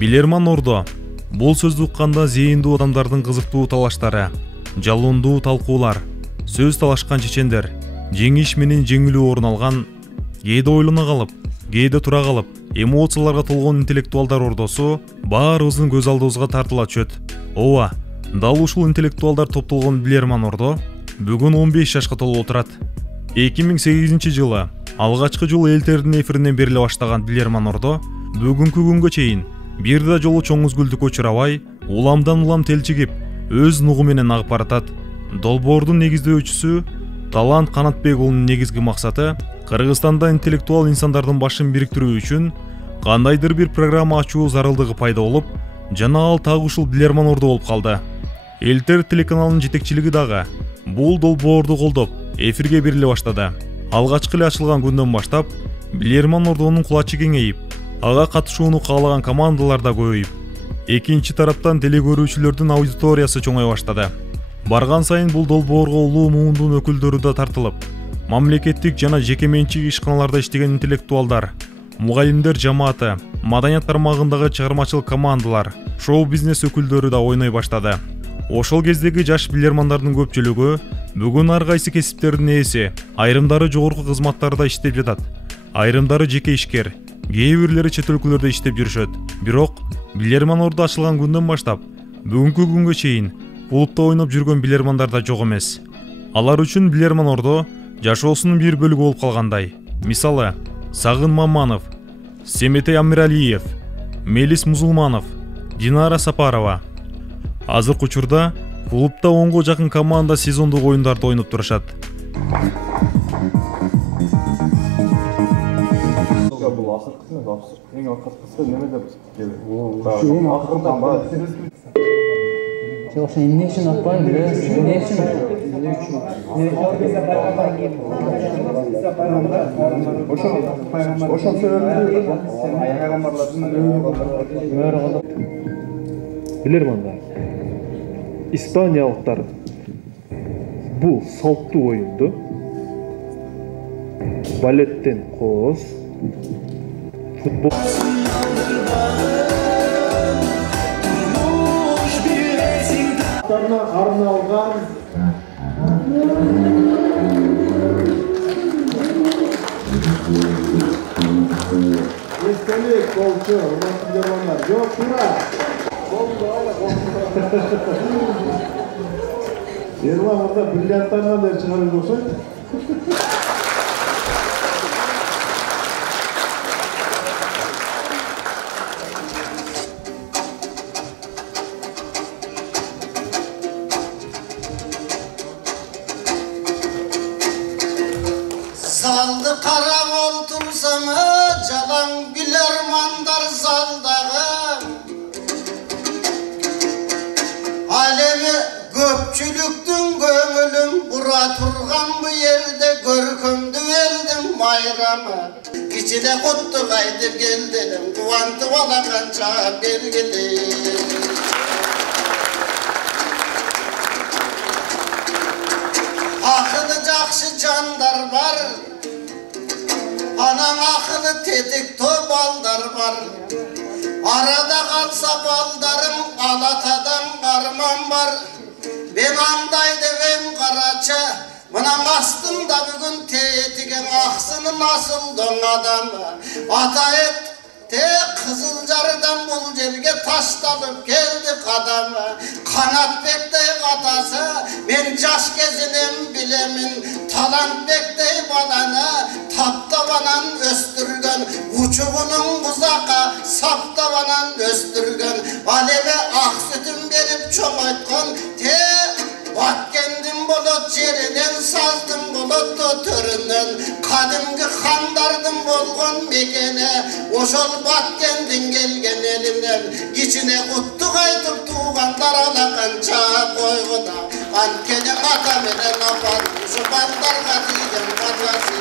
Билерман Ордо. Бул сөздү укканда зээндүү адамдардын кызыктуу талаштары, жалондуу талкуулар, сөз талашкан чечендер, жеңиш менен жеңилүү орун алган, кээде ойлоно калып, кээде тура калып, эмоцияларга толгон интеллектуалдар ордосу баарыбыздын көз алдыбызга тартыла түшөт. Ооба, дал ушул интеллектуалдар топтолгон Билерман Ордо бүгүн 15 жашка толуп отурат. 2008-жылы алгачкы жолу элтердин эфиринен бериле баштаган Билерман Ордо бүгүнкү күнгө чейин бир да жолу чоң үзгүлтүккө учурабай, уламдан улам телчигип, өз нугу менен агып баратат. Долбоордун негиздөөчүсү Талант Канатбек уулунун негизги максаты Кыргызстанда интеллектуал инсандардын башын бириктирүү үчүн кандайдыр бир программа ачуу зарылдыгы пайда болуп, жана ал так ушул Билерман Ордо болуп калды. Элтер телеканалынын жетекчилиги дагы бул долбоорду колдоп, эфирге бериле баштады. Алгачкы эле ачылган күндөн баштап Билерман Ордонун кулачы кеңейип, ага катышууну каалаган командалар да көбөйүп, экинчи тараптан телекөрүүчүлөрдүн аудиториясы чоңой баштады. Барган сайын бул долбоорго улуу муундун өкүлдөрү да тартылып, мамлекеттик жана жеке менчик ишканаларда иштеген интеллектуалдар, мугалимдер жамааты, маданият тармагындагы чыгармачылык командалар, шоу-бизнес өкүлдөрү да ойной баштады. Ошол кездеги жаш билермандардын көпчүлүгү бүгүн ар кайсы кесиптердин ээси, айрымдары жогорку кызматтарда иштеп жатат, айрымдары жеке ишкер, кээ бирлери чет өлкөлөрдө иштеп жүрүшөт. Бирок Билерман Ордо ачылган күндөн баштап бүгүнкү күнгө чейин клубда ойноп жүргөн билермандар да жок эмес. Алар үчүн Билерман Ордо жашоосунун бир бөлүгү болуп калгандай. Мисалы, Сагын Маманов, Семетей Амиралиев, Мелис Музулманов, Динара Сапарова. Азыркы учурда клубда 10го жакын команда сезондук оюндарды ойноп турушат. Emne için atmayın biraz. Ne için? Билермандар, İspanyalықтар бұл салттуу оюнду балеттен коз, футбол арналган эстелик болчу, урматтуу жок тура. Ерлан мырза бриллианттардан бери чыгарып окшойт. Залды карап олтурсам, жалаң билермандар залдагы. Алеми көпчүлүктүн көңүлүн бура турган бу жерде көркөмдү элдин майрамы. Кичине куттук айтып келдим, кубантып алаганча бергиле. Акылы жакшы жандар бар, анан акылы тетик тобалдар бар. Arada kalsa baldarım, Alata'dan karman var. Ben andaydı ben karaça, Mınan astında bugün tetigen aksını nasıl don adamı. Ata et, tek Kızılcarı'dan bul jerge taşlanıp geldi kadamı. Kanatbek'te katası, ben caş gezinem bilemin. Talantbek'te balana, taptavanan östürgön. Uçuğunun buzaka, saptavanan östürgön. Aleve ak sütün verip çoğaytkan, tek Batkendim bolot жеринен, sazdım bolot töründen. Kadimgi xandardım bolgon mekene, oşol Batkendin gelgen elinden. İçine kuttuk aytıp tuğandar alakança koyguda. Ankenin ata menen apar, şu bandarga diyen badlası.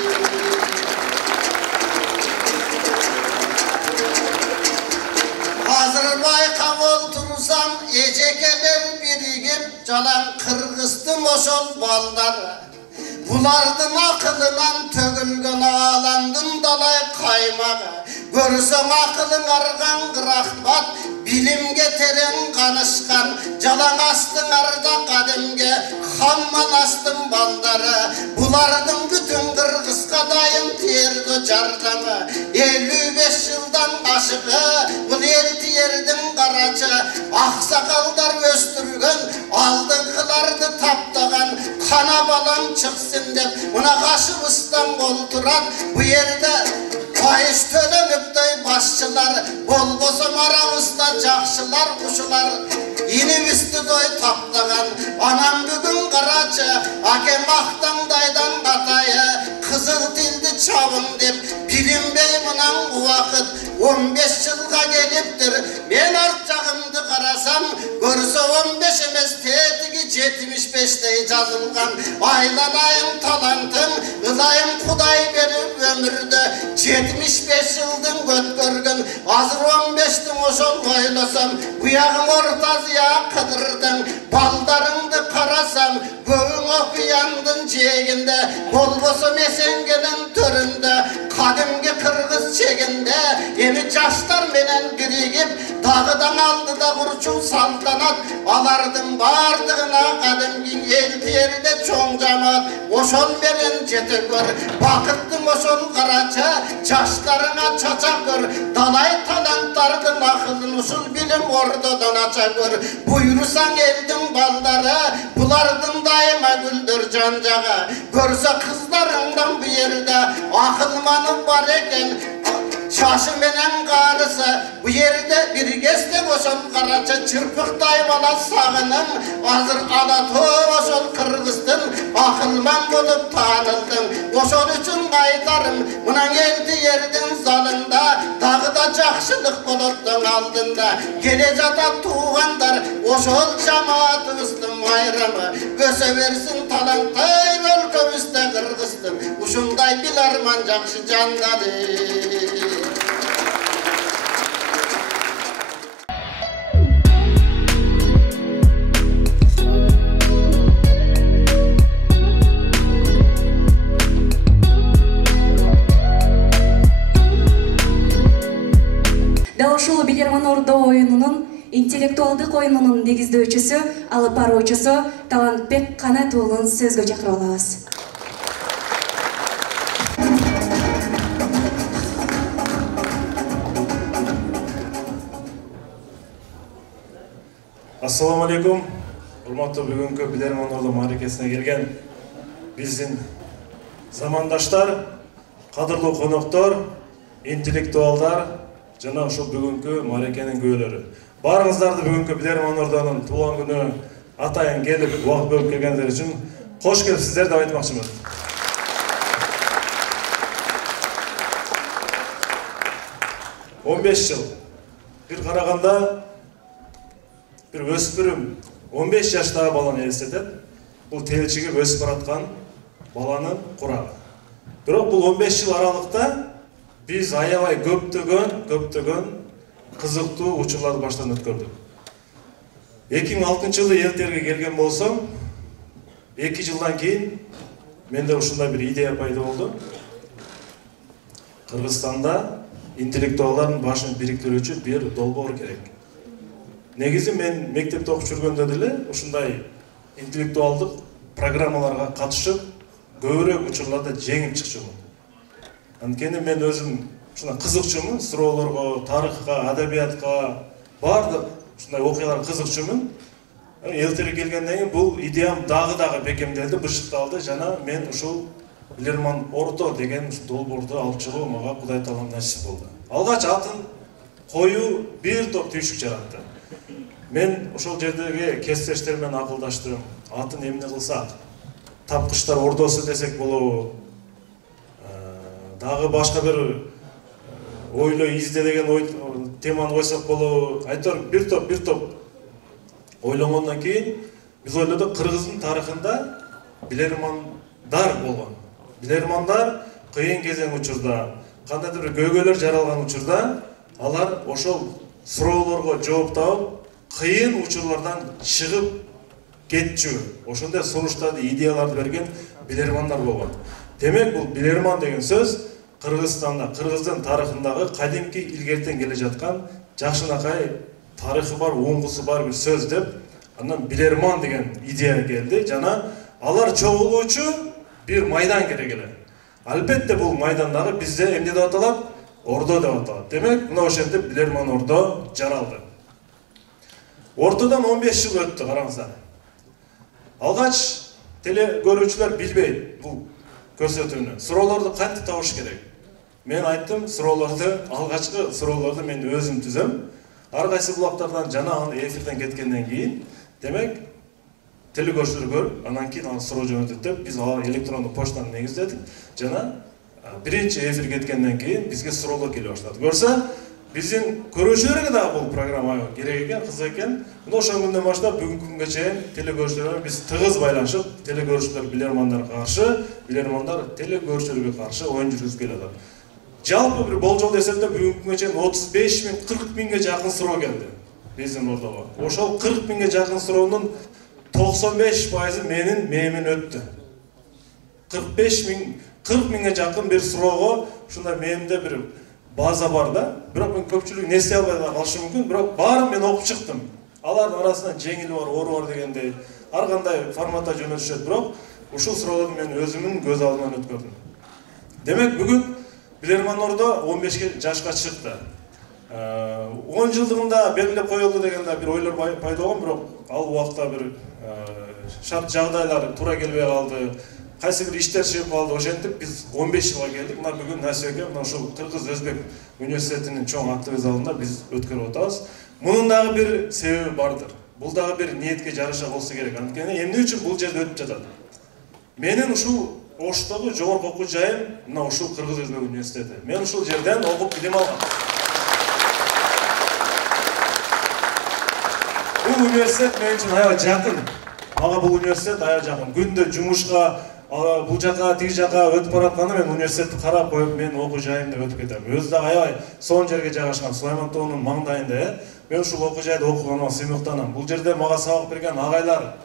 Hazır baykam oltursam, ecekeler birigip, Jalan Kırgızdın oşol balları. Bulardın akılından tögülgün ağlandın dalay kaymağı. Görsen akılın argan kırakmat, bilimge teren kanışkan, jalan astın arda kademge, hamman astın balları. Bulardın bütün Kırgızga dayın terdi jardamı. 55 yıldan aşığı, bu elti yerdim karaçı. Aksakaldar östürgen, aldıklardı taptagan, kana balam çıksın dep, buna kaşıp İstanbul turan, bu yerde faiz tölemüptey başçılar, bol bozum aramızda jakşılar, kuşular, yine üstü doy taptagan, anam bugün karaçı, akem aktandaydan katayı, kızıl tildi çavun dep, bilinbey mınan bu vakit, 15 yılga geliptir, ben artacağımdı karasam, görse 15 emez tetigi 75'tey yazılgan, aylanayım talantım, ılayım kuday verip ömürde, 75 yıldın götkörgün, azır 15'tin oşol koylasam, bu yağım ortazıya kıdırdın, baldarındı karasam, göğün okuyandın ceginde, bol bosum esengenin töründe, kadimgi Kırgız çeginde, emi jaşlar menen birigip, dağıdan aldı da kurçu saltanat, alardım bardığına kadimgi elti yeride çoğun camaat, oşol veren jete gör, bakıttım oşol karaça, jaşlarına çaça gör, dalay talantlardın akılın usul bilim ordadan aça gör, buyursan eldin balları, bulardın daima güldür cancağa, görse kızlarından bir yerde, akılmanı var eken, şaşı menen karısı, bu yerde bir gezde oşol karaça, çırpıktay bala sağınım, hazır alato oşol Kırgızdın, akılman bulup tanıldım, oşol üçün kaytarım, munan eldi yerdin zalında, dağıda jakşılık bolotdun aldında, gele jata tuğandar, oşol jamaatımızdın bayramı, göse versin talantay өлkөbüzde Kırgızdın, uşunday bilarman jakşı jandары. Дал ушул Билерман Ордо оюнунун интеллектуалдык оюнунун негиздөөчүсү, алып баруучусу Талантбек Канат уулун сөзгө чакырып алабыз. Assalamu alaikum. Урматтуу бүгүнкү Билерман Ордо мааракесине келген биздин замандаштар, кадырлуу коноктор, интеллектуалдар жана ушул бүгүнкү мааракенин күбөлөрү. Баарыңыздарды бүгүнкү Билерман Ордонун туулган күнү атайын келип, убакыт бөлүп келгендер үчүн кош келипсиздер деп айтмакчымын. Он 15 жыл. Бир караганда bir өспүрүм 15 жаштагы баланы элестетет. Бул телчиге өсүп бараткан баланын курагы. Бирок бул 15 жыл аралыкта биз аябай көптөгөн кызыктуу учурларды баштан өткөрдүк. 2006 жылы элтерге келген болсом, 2 жылдан кийин менде ушундай бир идея пайда болду. Кыргызстанда интеллектуалдардын башын бириктирүүчү бир долбоор керек. Негизи мен мектепте окуп жүргөндө деле ушундай интеллектуалдык программаларга катышып, көбүрөөк учурларда жеңип чыкчумун. Анткени мен өзүм ушундай кызыкчумун, суроолорго, тарыхка, адабиятка, баардык ушундай окуяларга кызыкчумун. Элтерге келгенден кийин бул идеям дагы бекемделди, бышыкталды жана мен ушул Билерман Ордо деген долбоорду алып чыгуу мага Кудай таалам насип болду. Алгач атын коюу бир топ түйшүк жаратты. Мен ошол жердеги кесиптештер менен акылдаштым. Атын эмне кылсак? Тапкычтар Ордосу десек болобу? Дагы башка бир ойлой изде деген теманы койсок болобу? Айтор бир топ ойлонгондон кийин биз ойлодук Кыргыздын тарыхында билермандар болгон. Билермандар кыйын кезең учурда, кандайдыр бир көйгөйлөр жаралган учурда алар ошол суроолорго жооп таап, кыйын учурлардан чыгып кетчү, ошондой сунуштарды, идеяларды берген билермандар болгон. Демек бул билерман деген сөз Кыргызстанда, Кыргыздын тарыхындагы кадимки илгертен келе жаткан жакшынакай тарыхы бар, оңгусу бар бир сөз деп, андан билерман деген идея келди. Жана алар чогулуучу бир майдан керек эле. Албетте бул майдандагы бизде эмне деп аталат? Ордо деп аталат. Демек, мына ошентип билерман ордо жаралды. Ортодон 15 жыл өттү, караңыздар. Алгач теле көрүүчүлөр билбейт бул көрсөтүүнү. Суроолорду кантип табыш керек? Мен айттым, суроолорду, алгачкы суроолорду мен өзүм түзөм. Ар кайсы булактардан жана аны эфирден кеткенден кийин, демек, теле көрүүчүлөр көрүп, анан кийин аны суроо жөнөтөт деп, биз ала электрондук почтаны негиздедик. Жана биринчи эфир кеткенден кийин бизге суроолор келе баштады. Көрсө, биздин көрүүчүлөргө да бул программа керек экен, кызык экен. Мына ошол күндөн баштап бүгүнкү күнгө чейин теле көрүүчүлөр менен биз тыгыз байланышып, теле көрүүчүлөр билермандарга каршы, билермандар теле көрүүчүлөргө каршы оюн жүргүзүп келатат. Жалпы бир болжол эсептеп бүгүнкү күнгө чейин 35 миң 40 миңге жакын суроо келди биздин ордого. Ошол 40 миңге жакын суроонун 95% менин мээмен өттү. 40 миңге жакын бир суроого ушундай мээмде бир база бар да. Бирок мен көпчүлүк несте албай калышы мүмкүн, бирок баарын мен окуп чыктым. Алардын арасынан жеңили бар, оору бар дегендей ар кандай форматта жөнөтүшөт, бирок ушул суроолорду мен өзүмдүн көз алдыман өткөрдүм. Демек, бүгүн билерман ордо 15 жашка чыкты. 10 жылдыгында белгилеп коелду дегенде бир ойлор пайда болгон, бирок ал убакта бир шарт жагдайлар туура келбей калды. Кайсы бир иштер чыгып калды, ошентип биз 15 жылга келдик. Мына бүгүн Насиеке мына ушул Кыргыз-Өзбек университетинин чоң актовый залында биз өткөрүп атабыз. Мунун дагы бир себеби бардыр. Бул дагы бир ниетке жараша болсо керек. Анткени эмне үчүн бул жерде өтүп жатат? Менин ушул Оштогу жогорку окуу жайым мына ушул Кыргыз-Өзбек университети. Мен ушул жерден окуп билим алгам. Бул университет мен үчүн аябай жакын. Мага бул университет аябай жакын. Күндө жумушка, бул жака, тиги жака өтүп баратканда мен университетти карап коюп, мен окуу жайымда өтүп кетем. Өзү дагы аябай сонун жерге жайгашкан, Сулайман тоонун маңдайында, Мен ушул окуу жайда окуганга сыймыктанам. Бул жерде мага сабак берген агайлар,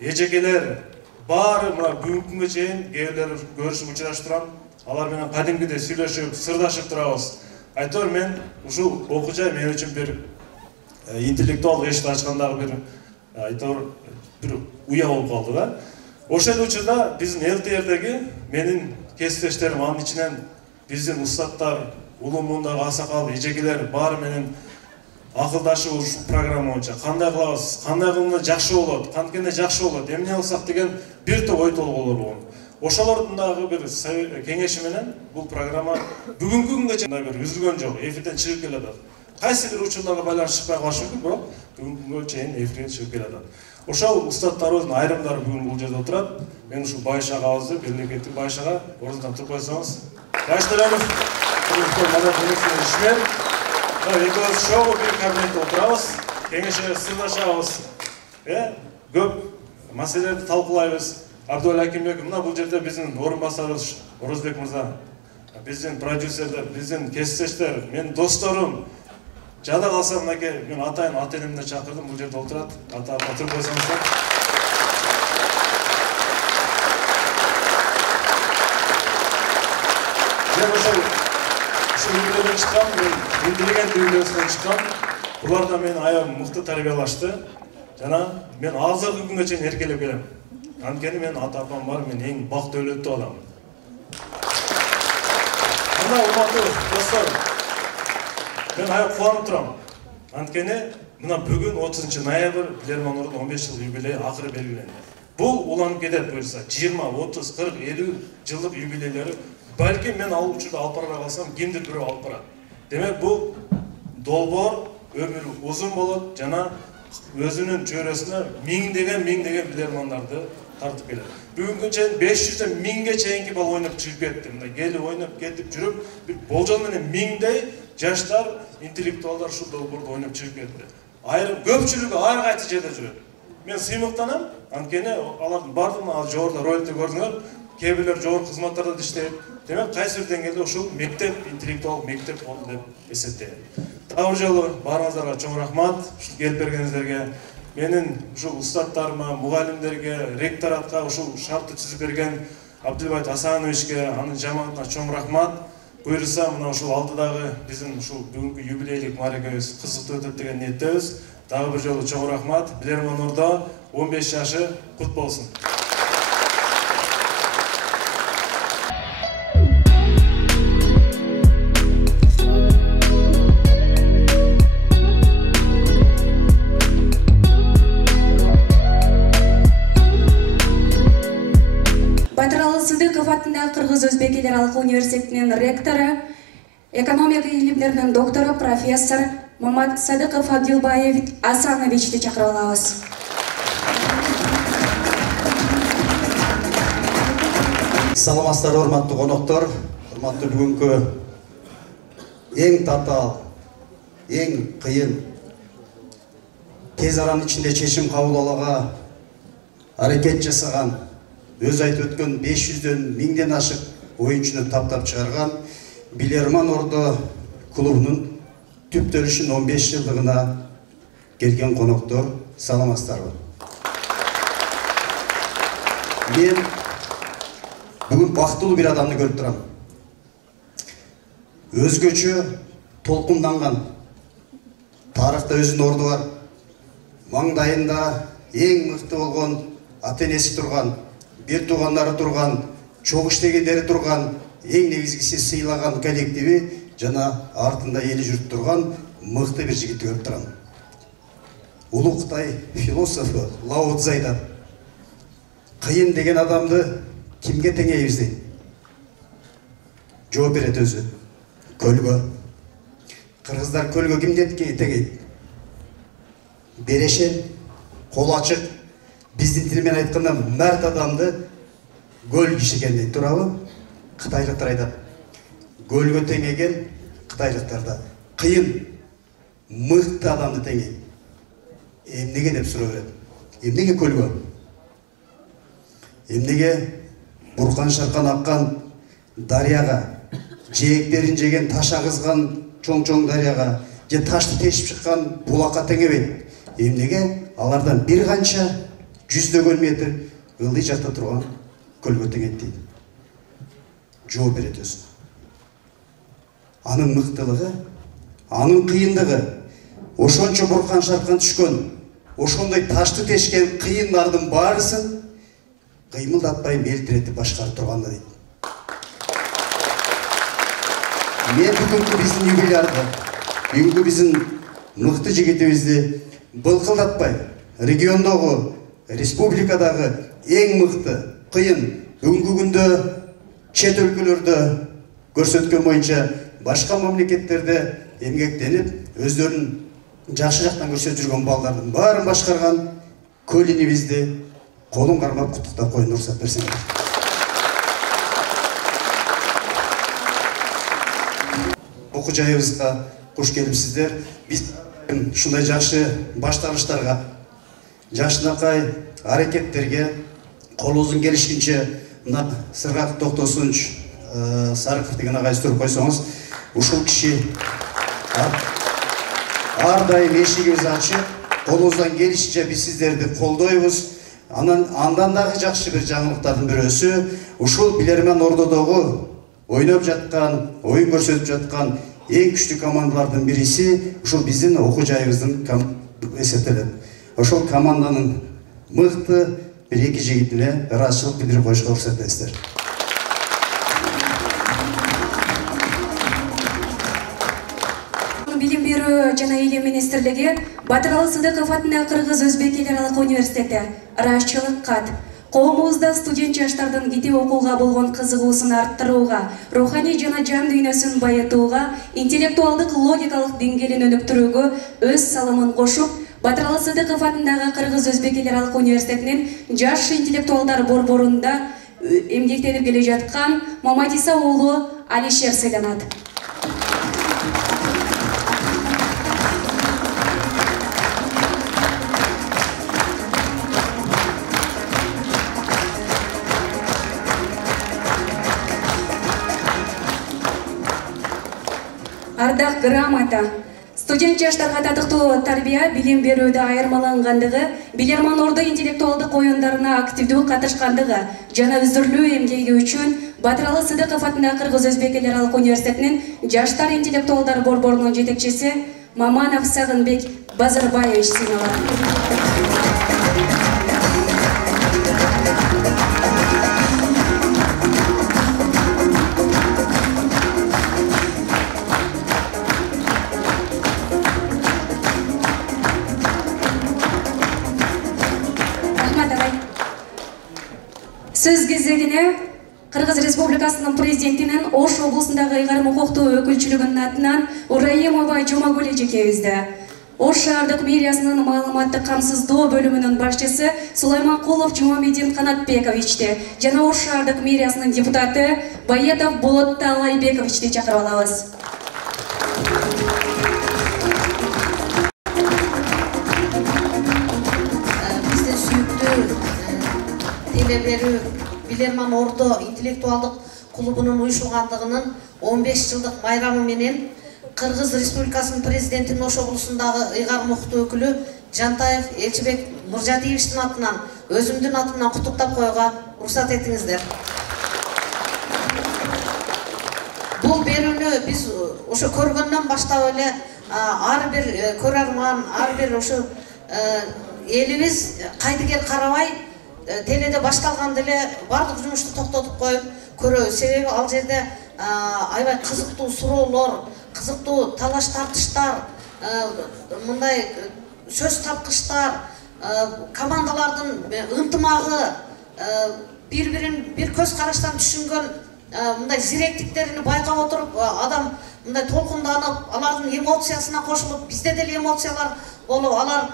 эжекелер баары мына бүгүнкү күнгө чейин кээ бирлер көрүшүп учурашып турам. Алар менен кадимгидей сүйлөшүп, сырдашып турабыз. Айтор мен ушул окуу жай мен үчүн бир интеллектуалдык эшикти ачкандагы бир айтор бир уя болуп калды да. Ошол учурда биздин ЛТРдеги менин кесиптештерим, анын ичинен биздин устаттар, улуу муундагы аксакал, эжекелер баары менен акылдашып ушул программа боюнча кандай кылабыз, кандай кылганда жакшы болот, канткенде жакшы болот, эмне кылсак деген бир топ ой толгоолор болгон. Ошолордун дагы бир кеңеши менен бул программа бүгүнкү күнгө чейин бир үзүлгөн жок, эфирден чыгып келатат. Кайсы бир учурларга байланыш чыкпай калышы мүмкүн, бирок бүгүнкү күнгө чейин эфирге чыгып келатат. Ошол устаттарыбыздын айрымдары бүгүн бул жерде отурат. Мен ушул Байыш агабызды, мамлекеттик Байыш ага ордунан туруп койсоңуз. Байыштарыбыз, экөөбүз чогуу бир кабинетте отурабыз, кеңешебиз, сырдашабыз, көп маселелерди талкуулайбыз. Абдуалий Акимбеков, мына бул жерде биздин орун басарыбыз Орозбек мырза, биздин продюсерлер, биздин кесиптештер, менин досторум. Жада калса мынакей мен атайын ата-энемди чакырдым, бул жерде отурат. Ата отуруп койсоңуздар. Мен ушул үйлөрдөн чыккан, мен интеллигент үйлөрүнөн чыккан. Булар да мени аябай мыкты тарбиялашты. Жана мен азыркы күнгө чейин эркелеп келем. Анткени менин ата-апам бар, мен эң бактылуу өлөттүү адаммын. Мына урматтуу достор, мен аябай кубанып турам. Анткени мына бүгүн 30 ноябрь Билерман ордунун 15 жыл юбилейи акыры белгиленди. Бул уланып кетет буюрса 20, 30, 40, 50 жылдык юбилейлери балким мен ал учурда алып барбай калсам кимдир бирөө алып барат. Демек бул долбоор өмүрү узун болот жана өзүнүн чөйрөсүнө миңдеген билермандарды тартып келет. Бүгүнкү чейин 500 миңге чейинки бала ойноп чыгып кетти. Мындай келип ойноп кетип жүрүп, бир болжол менен миңдей жаштар, интеллектуалдар ушул долбоорду ойноп чыгып кетти. Айрым көпчүлүгү ар кайсы жерде жүрөт. Мен сыймыктанам, анткени алардын бардыгын жогоруда роликте көрдүңөр, кээ бирлер жогорку кызматтарда иштейт. Демек кайсы бир деңгээлде ушул мектеп, интеллектуалдык мектеп болду деп эсептейм. Дагы бир жолу баарыңыздарга чоң рахмат, ушул келип бергениңиздерге. Менин ушул устаттарыма, мугалимдерге, ректоратка ушул шартты түзүп берген Абдулбайт Асановичке, анын жамаатына чоң рахмат. Буюрса мына ушул алдыдагы биздин ушул бүгүнкү юбилейлик мааракебиз кызыктуу өтөт деген ниеттебиз. Дагы бир жолу чоң рахмат. Билерман Ордо 15 жашы кут болсун. Кыргыз-Өзбек эл аралык университетинин ректору, экономика илимдеринин доктору, профессор Мамат Садыков Абдилбаев Асановичти чакырып алабыз. Саламатсыздар, урматтуу коноктор, урматтуу бүгүнкү эң татаал, эң кыйын, тез аранын ичинде чечим кабыл алууга аракет жасаган, өз айтып өткөн 500дөн 1000ден ашык оюнчуну таптап чыгарган Билерман Ордо клубунун түптөлүшүнүн 15 жылдыгына келген коноктор, саламатсыздарбы? Мен бүгүн бактылуу бир адамды көрүп турам. Өзгөчө толкунданган, тарыхта өзүнүн орду бар, маңдайында эң мыкты болгон ата-энеси турган, бир туугандары турган, чогуу иштегендери турган, эң негизгиси сыйлаган коллективи жана артында эли жүрүп турган мыкты бир жигитти көрүп турам. Улуу Кытай философу Лао Цзы айтат: кыйын деген адамды кимге теңейбиз дейт? Жооп берет өзү: көлгө. Кыргыздар көлгө кимди теңейт? Берешен, кол ачык, биздин тил менен айтканда мәрт адамды көл киши экен дейт, туурабы? Кытайлыктар айтат: көлгө теңеген кытайлыктарда кыйын, мыкты адамды теңейт. Эмнеге деп суроо берет. Эмнеге көлгө? Эмнеге буркан шаркан аккан дарыяга, жээктерин жеген таш агызган чоң-чоң дарыяга, же ташты тешип чыккан булакка теңебейт? Эмнеге алардан бир канча жүздөгөн метр ылдый жакта турган көлгө теңейт дейт? Жооп берет өзү. Анын мыктылыгы, анын кыйындыгы, ошончо буркан шаркан түшкөн, ошондой ташты тешкен кыйындардын баарысын кыймылдатпай мелтиретип башкарып турганда дейт. Мен бүгүнкү биздин юбилярды, бүгүнкү биздин мыкты жигитибизди былкылдатпай, региондогу, республикадагы эң мыкты, кыйын, бүгүнкү күндө чет өлкөлөрдө көрсөткөн боюнча башка мамлекеттерде эмгектенип, өздөрүн жакшы жактан көрсөтүп жүргөн балдардын баарын башкарган көлүнүбүздү колун кармап куттуктап коюун уруксат берсеңер. Окуу жайыбызга куш келипсиздер. Биз ушундай жакшы башталыштарга, жакшынакай аракеттерге колубуздун келишинче мына Сыргак Токтосунч Сарыков деген агайыбыз туруп койсоңуз, ушул киши ар дайым эшигибиз ачык, колубуздан келишинче биз сиздерди колдойбуз. Андан дагы жакшы бир жаңылыктардын бирөөсү, ушул Билерман Ордодогу ойноп жаткан, оюн көрсөтүп жаткан эң күчтүү командалардын бириси ушул биздин окуу жайыбыздын эсептелет. Ошол команданын мыкты бир эки жигитине ыраазычылык билдирип коюшка уруксат бериңиздер. Билим берүү жана илим министрлиги Батыралы Сыдыков атындагы Кыргыз-Өзбек эл аралык университети ыраазычылык кат коомубузда студент жаштардын китеп окууга болгон кызыгуусун арттырууга, руханий жана жан дүйнөсүн байытууга, интеллектуалдык логикалык деңгээлин өнүктүрүүгө өз салымын кошуп, Батыралы Сыдыков атындагы Кыргыз-Өзбек эл аралык университетинин жаш интеллектуалдар борборунда эмгектенип келе жаткан Маматиса уулу Алишер сыйланат. Ардак грамота Студент жаштарга татыктуу тарбия, билим берүүдө айырмалангандыгы, Билерман Ордо интеллектуалдык оюндарына активдүү катышкандыгы жана үзүрлүү эмгеги үчүн Батыралы Сыдыков атындагы Кыргыз Өзбек эл аралык университетинин жаштар интеллектуалдар борборунун жетекчиси Маманов Сагынбек Базарбаевич сыйналат. Сөз кезегине Кыргыз Республикасынын президентинин Ош облусундагы ыйгарым укуктуу өкүлчүлүгүнүн атынан Ураимова Жумагүл эжекебизди, Ош шаардык мэриясынын маалыматтык камсыздоо бөлүмүнүн башчысы Сулайманкулов Жумамедин Канатбековичти жана Ош шаардык мэриясынын депутаты Баетов Болот Талайбековичти чакырып алабыз. Биздин сүйүктүү теле берүү Билерман Ордо интеллектуалдык клубунун уюшулгандыгынын 15 жылдык майрамы менен Кыргыз Республикасынын президентинин Ош облусундагы ыйгарым укуктуу өкүлү Жантаев Элчибек Муржатиевичтин атынан өзүмдүн атымдан куттуктап коюуга уруксат этиңиздер. Бул берүүнү биз ошо көргөндөн баштап эле ар бир көрөрман, ар бир ошо элибиз кайдыгер карабай теледе башталганда эле бардык жумушту токтотуп коюп көрөбүз. Себеби ал жерде аябай кызыктуу суроолор, кызыктуу талаш тартыштар, мындай сөз тапкычтар, командалардын ынтымагы, бири-бирин бир көз караштан түшүнгөн мындай зиректиктерин байкап отуруп, адам мындай толкунданып, алардын эмоциясына кошулуп, бизде деле эмоциялар болуп, алар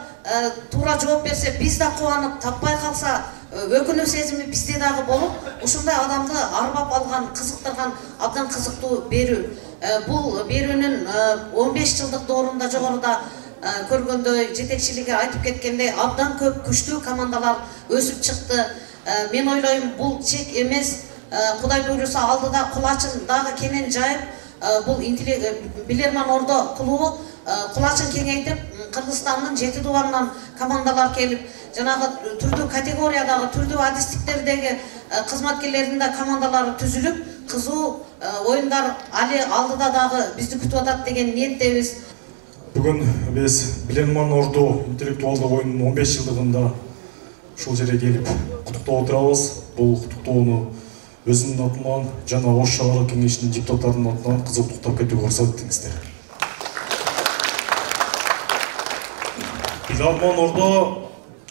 туура жооп берсе, биз да кубанып, таппай калса өкүнүү сезими бизде дагы болуп, ушундай адамды арбап алган, кызыктырган абдан кызыктуу берүү. Бул берүүнүн 15 жылдык доорунда жогоруда көргөндөй, жетекчилиги айтып кеткендей, абдан көп күчтүү командалар өсүп чыкты. Мен ойлойм, бул чек эмес, Кудай буйруса алдыда кулачын дагы кенен жайып, бул Билерман Ордо клубу кулачын кеңейтип, Кыргызстандын 7 дубарынан командалар келип, жанагы түрдүү категориядагы, түрдүү адистиктердеги кызматкерлердин да командалары түзүлүп, кызуу оюндар али алдыда дагы бизди күтүп атат деген ниеттебиз. Бүгүн биз Билерман Ордо интеллектуалдык оюнунун 15 жылдыгында ушул жерге келип куттуктап отурабыз. Бул куттуктоону өзүмдүн атыман жана Ош шаардык кеңешинин депутаттарынын атынан кызыктуктап кетүүгө уруксат этиңиздер. Билерман Ордо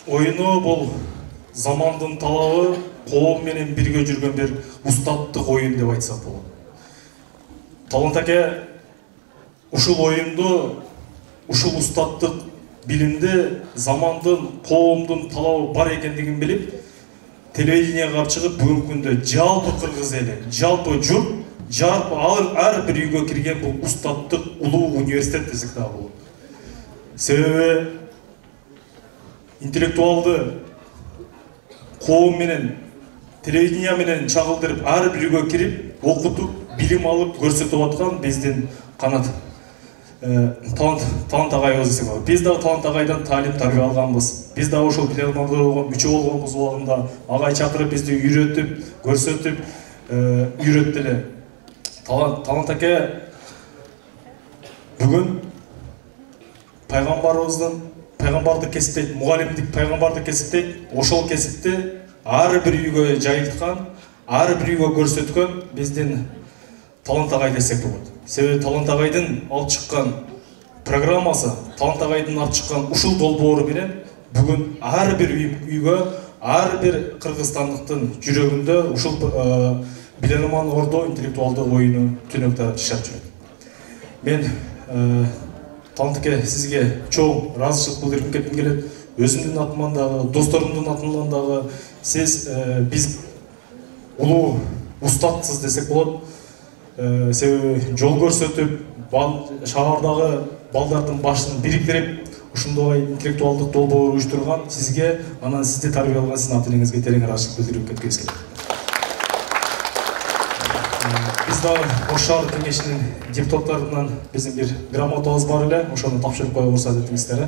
оюну бул замандын талабы, коом менен бирге жүргөн бир устаттык оюн деп айтсак болот. Талант аке ушул оюнду, ушул устаттык билимди замандын, коомдун талабы бар экендигин билип, телевиденияга чыгып, бүгүнкү күндө жалпы кыргыз эли, жалпы журт, жалпы ар бир үйгө кирген бул устаттык улуу университет десек дагы болот. Себеби интеллектуалды коом менен, телевидение менен чагылдырып, ар бир үйгө кирип, окутуп, билим алып, көрсөтүп аткан биздин Канат талант агайыбыз десек болот. Биз дагы талант агайдан талим тарбия алганбыз. Биз дагы ошол Билермандо мүчө болгонбуз убагында агай чакырып бизди үйрөтүп, көрсөтүп, үйрөттү эле. Талант аке бүгүн пайгамбардык кесиптейт, мугалимдик пайгамбардык кесиптейт, ошол кесипти ар бир үйгө жайылткан, ар бир үйгө көрсөткөн биздин Талант агай десек болот. Себеби Талант агайдын алып чыккан программасы, Талант агайдын алып чыккан ушул долбоору менен бүгүн ар бир үйгө, ар бир кыргызстандыктын жүрөгүндө ушул Билерман Ордо интеллектуалдык оюну түнөктөр жашап жүрөт. Мен Талант аке сизге чоң ыраазычылык билдирип кетким келет. Өзүмдүн атыман дагы, досторумдун атынан дагы сиз биз улуу устатсыз десек болот. Себеби жол көрсөтүп, шаардагы балдардын башын бириктирип, ушундай интеллектуалдык долбоор уюштурган сизге, анан сизди тарбия алган сиздин ата энеңизге терең ыраазычылык билдирип кеткибиз келет. Biz de Ош шаһар кеңешинин депутаттарынан биздин бир грамотабыз бар эле, ошону тапшырып коюп уруксат этиңиздер.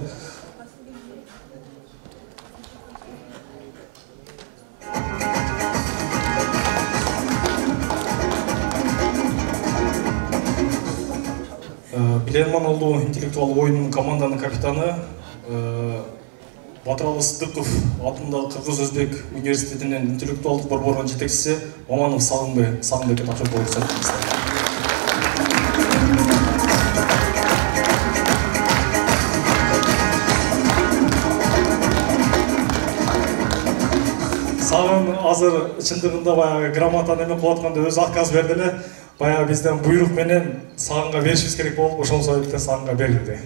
Билерман oldu интеллектуал оюнунун команданын капитаны Батыралы Сыдыков атындагы Кыргыз-Өзбек университетинин интеллектуалдык борборунун жетекчиси Маманов Сагынбекке тапшырып коюп Сагын азыр чындыгында баягы грамотаны эме кылып атканда өзү отказ берди эле. Баягы бизден буйрук менен Сагынга беришибиз керек болуп, ошол себептен Сагынга берилди.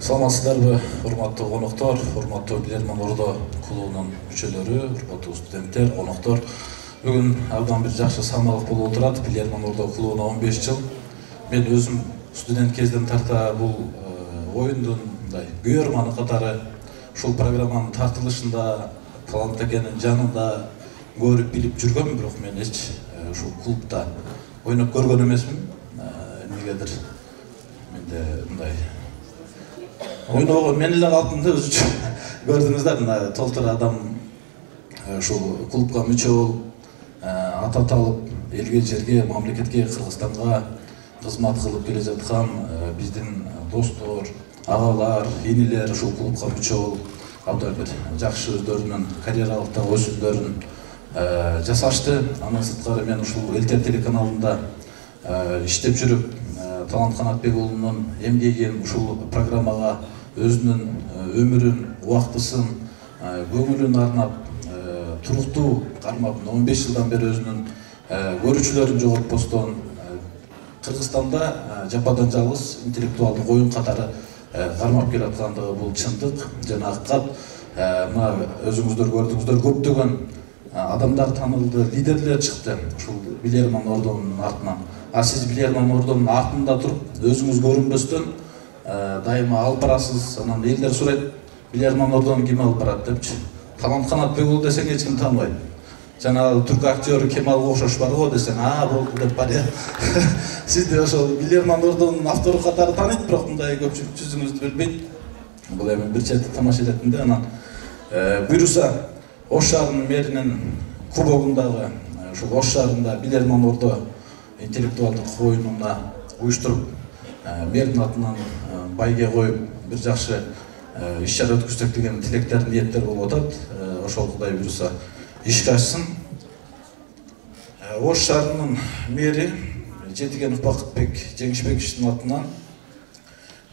Саламатсыздарбы, урматтуу коноктор, урматтуу Билерман Ордо клубунун мүчөлөрү, урматтуу студенттер, коноктор. Бүгүн абдан бир жакшы самалык болуп отурат. Билерман Ордо клубуна 15 жыл. Мен өзүм студент кезден тарта бул оюндун күйөрманы катары ушул программанын тартылышында талант экенин жанында көрүп билип жүргөм, бирок мен эч ушул клубда ойноп көргөн эмесмин. Эмнегедир менде мындай ойногон мен эле калдым да өзүчө. Көрдүңүздөр, мына толтур адам ушул клубка мүчө болуп, ата алып, элге, жерге, мамлекетке, Кыргызстанга кызмат кылып келе жаткан биздин достор, агалар, инилер ушул клубка мүчө болуп, абдан бир жакшы өздөрүнүн карьералык өсүмдөрүн жасашты. Андан сырткары мен ушул Элтер телеканалында иштеп жүрүп, Талант Канатбек уулунун эмгегин ушул программага өзүнүн өмүрүн, убактысын, көңүлүн арнап, туруктуу кармап, 15 жылдан бери өзүнүн көрүүчүлөрүн жоготпостон Кыргызстанда жападан жалгыз интеллектуалдык оюн катары кармап келаткандыгы бул чындык жана аккат. Мына өзүңүздөр көрдүңүздөр, көптөгөн адамдар танылды, лидерлер чыкты ушул Билерман Ордонун артынан. А сиз Билерман Ордонун артында туруп, өзүңүз көрүнбөстөн дайыма алып барасыз. Анан элдер сурайт, Билерман Ордону ким алып барат депчи. Талант Канатбек уулу десең эч ким тааныбайт. Жана түрк актёру Кемалга окшош бар го десең, болду деп бар я. Сизди ошол Билерман Ордонун автору катары тааныйт, бирок мындай көпчүлүк жүзүңүздү билбейт. Бул эми бир чети тамаша этетин да. Анан буйруса Ош шаарынын мэринин кубогундагы ошол Ош шаарында Билерман Ордо интеллектуалдык оюнуна уюштуруп, мэрдин атынан байге коюп, бир жакшы иш-чара өткүзсөк деген тилектер, ниеттер болуп атат. Ошол Кудай буйруса ишке ашсын. Ош шаарынын мэри Жетигенов Бакытбек Жеңишбековичтин атынан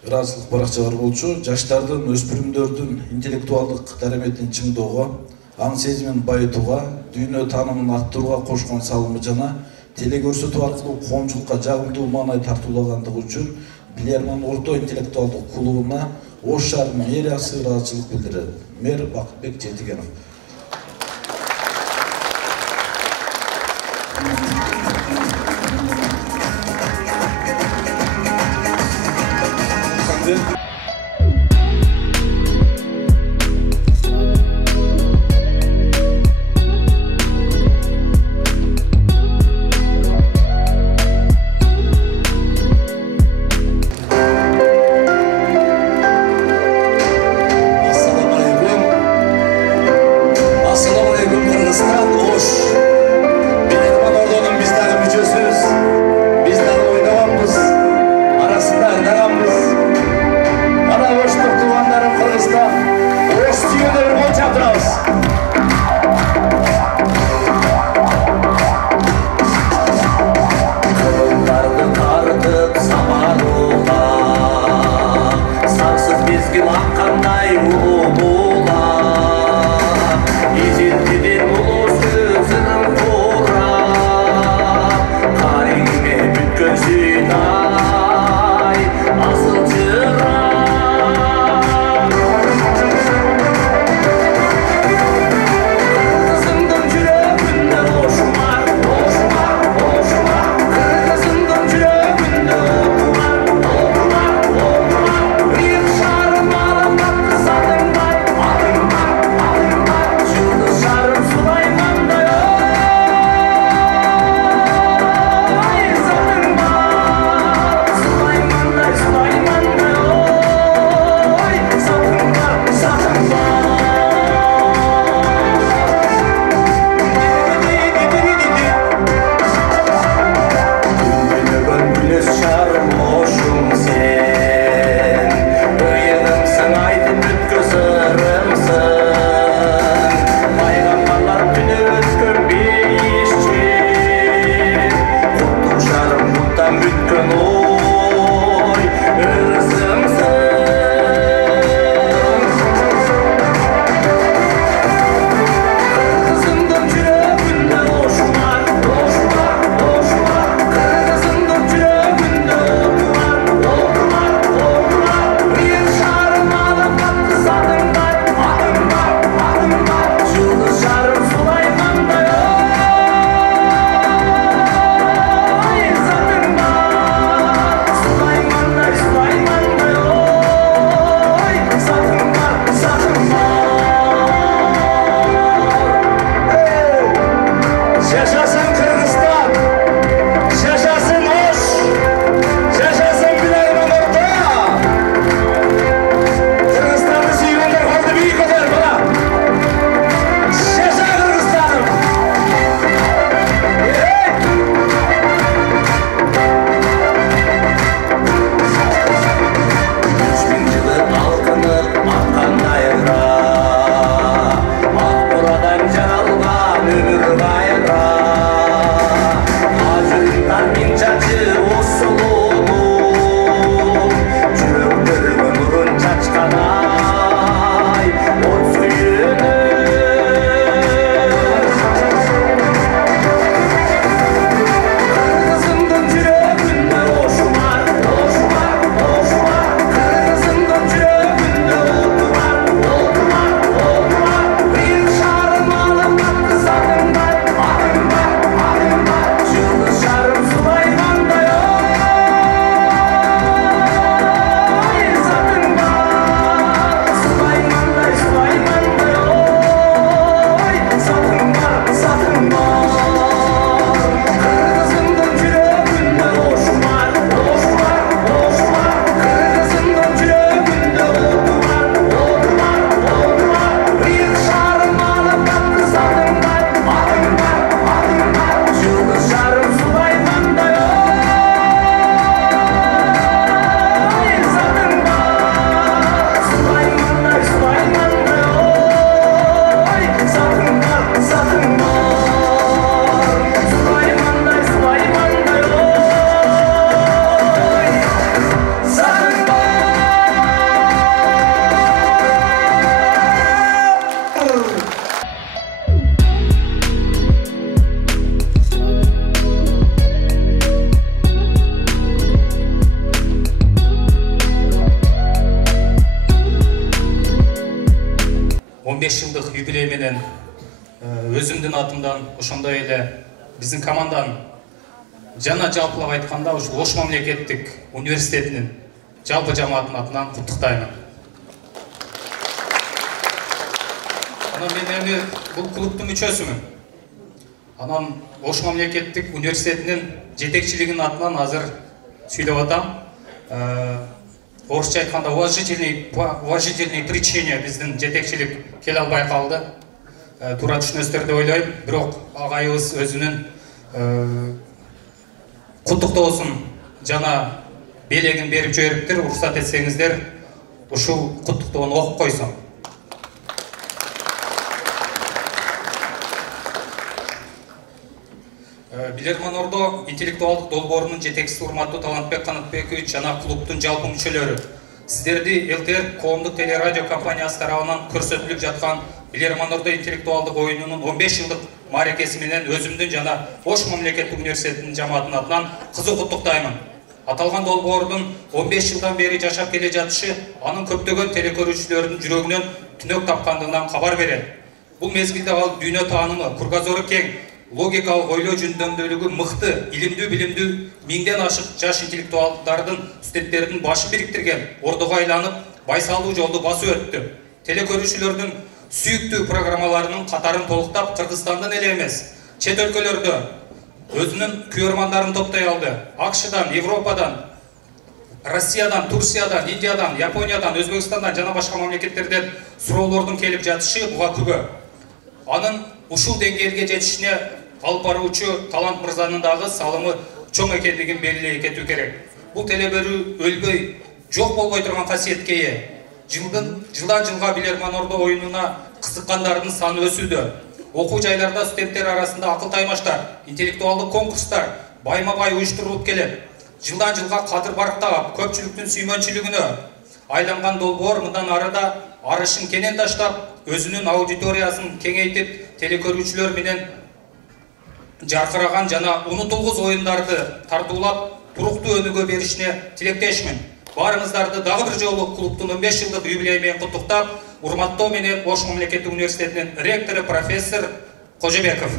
ыраазычылык баракча бар болчу. Жаштардын, өспүрүмдөрдүн интеллектуалдык дараметин чыңдоого, аң сезимин байытууга, дүйнө таанымын арттырууга кошкон салымы жана теле көрсөтүү аркылуу коомчулукка жагымдуу маанай тартуулагандыгы үчүн Билерман Ордо интеллектуалдык клубуна Ош шаарынын мэриясы ыраазычылык билдирет. Мэр Бакытбек Жетигенов. Izin юбилей менен өзүмдүн атымдан ошондой эле биздин команданын жана жалпылап айтканда ушу Ош мамлекеттик университетинин жалпы жамаатынын атынан куттуктаймын. Анан мен эми бул клубдун мүчөсүмүн. Анан Ош мамлекеттик университетинин жетекчилигинин атынан азыр сүйлөп атам. Орусча айтканда уважительный причине биздин жетекчилик келе албай калды. Туура түшүнөсүздөр деп ойлойм. Бирок агайыбыз өзүнүн куттуктоосун жана белегин берип жибериптир. Уруксат этсеңиздер, ушул куттуктоону окуп койсом. Билерман Ордо интеллектуалдык долбоорунун жетекчиси урматтуу Талантбек Канатбекович жана клубдун жалпы мүчөлөрү. Сиздерди ЛТР коомдук телерадио компаниясы тарабынан көрсөтүлүп жаткан Билерман Ордо интеллектуалдык оюнунун 15 жылдык мааракеси менен өзүмдүн жана Ош мамлекеттик университетинин жамаатынын атынан кызуу куттуктаймын. Аталган долбоордун 15 жылдан бери жашап келе жатышы анын көптөгөн телекөрүүчүлөрдүн жүрөгүнөн түнөк тапкандыгынан кабар берет. Бул мезгилде ал дүйнө таанымы, кургазору кең, логикалык ойлоо жөндөмдүүлүгү мыкты, илимдүү, билимдүү миңден ашык жаш интеллектуалдардын, студенттердин башын бириктирген ордого айланып, байсалдуу жолду басып өттү. Телекөрүүчүлөрдүн сүйүктүү программаларынын катарын толуктап, Кыргызстандын эле эмес, чет өлкөлөрдө өзүнүн күйөрмандарын топтой алды. АКШдан, Европадан, Россиядан, Турциядан, Индиядан, Япониядан, Өзбекстандан жана башка мамлекеттерден суроолордун келип жатышы буга күбө. Анын ушул деңгээлге жетишине алып баруучу Талант мырзанын дагы салымы чоң экендигин белгилей кетүү керек. Бул телеберүү өлбөй, жок болбой турган касиетке ээ. Жылдан жылга Билерман Ордо оюнуна кызыккандардын саны өсүүдө. Окуу жайларда студенттер арасында акыл таймаштар, интеллектуалдык конкурстар байма-бай уюштурулуп келет. Жылдан жылга кадыр барктап, көпчүлүктүн сүймөнчүлүгүнө айланган долбоор мындан арыда арышын кенен таштап, өзүнүн аудиториясын кеңейтип, телекөрүүчүлөр менен жаркыраган жана унутулгуз оюндарды тартуулап, туруктуу өнүгө беришине тилектешмин. Барыңыздарды дагы бир жолу клубдун 15 жылдык юбилей менен куттуктап, урматтоо менен Ош мамлекеттик университетинин ректору профессор Кожебеков.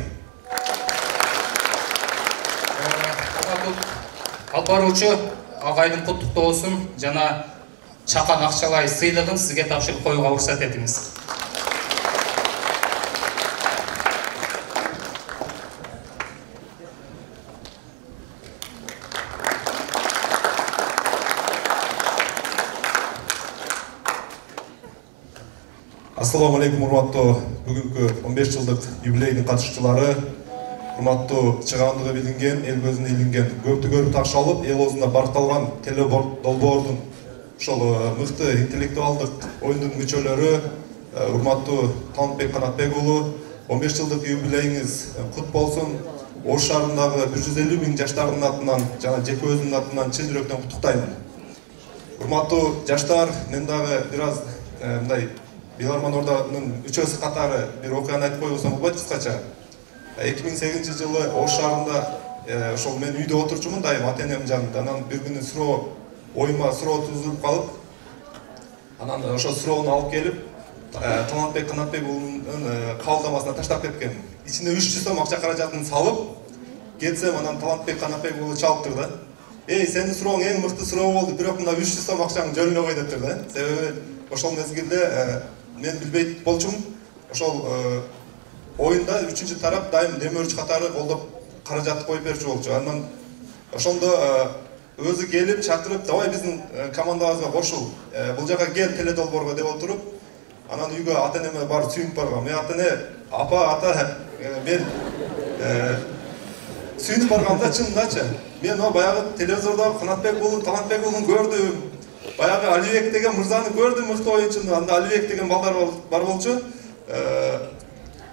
Алып баруучу агайдын куттуктоосун жана чакан акчалай сыйлыгын сизге тапшырып коюуга уруксат этиңиз. Ассаламу алейкум, урматтуу бүгүнкү 15 жылдык юбилейдин катышуучулары, урматтуу чыгаандыгы билинген, эл көзүнө илинген, көптү көрүп такшы алып, эл оозунда баркталган теледолбоордун ошол мыкты интеллектуалдык оюндун мүчөлөрү, урматтуу Талантбек Канатбек уулу, 15 жылдык юбилейиңиз кут болсун. Ош шаарындагы 150 000 жаштардын атынан жана жеке өзүмдүн атынан чын жүрөктөн куттуктаймын. Урматтуу жаштар, мен дагы бир аз мындай Билерман Ордонун үчөөсү катары бир окуяны айтып койбосом болбойт кыскача. 2008 жылы Ош шаарында ошол мен үйдө отурчумун дайым ата-энем жанында. Анан бир күнү оюма суроо тузулуп калып, анан ошол суроону алып келип, Талантбек Канатбек уулунун кабылдамасына таштап кеткен. Ичине 300 сом акча каражатын салып, кетсем, анан Талантбек Канатбек уулу чалыптыр да. Эй, сенин сурооң эң мыкты суроо болду, бирок мына 300 сом акчаң жөнүнө кой дептир да. Себеби ошол мезгилде мен билбейт болчумун. Ошол оюнда 3-чү тарап дайым демөөрчү катары колдоп каражатты коюп берчү болчу. Анан ошондо өзү келип чакырып, давай биздин командабызга кошул, бул жака кел теледолбоорго деп отуруп, анан үйгө ата-энеме барып сүйүнүп баргам. Мен ата-эне, ата, мен сүйүнүп баргам да, чындачы. Мен баягы телевизордо Канатбек уулун, Талантбек уулун көрдүм. Баягы Алибек деген мырзаны көрдүм, мыкты оюнчуну. Анда Алибек деген балдар бар болчу.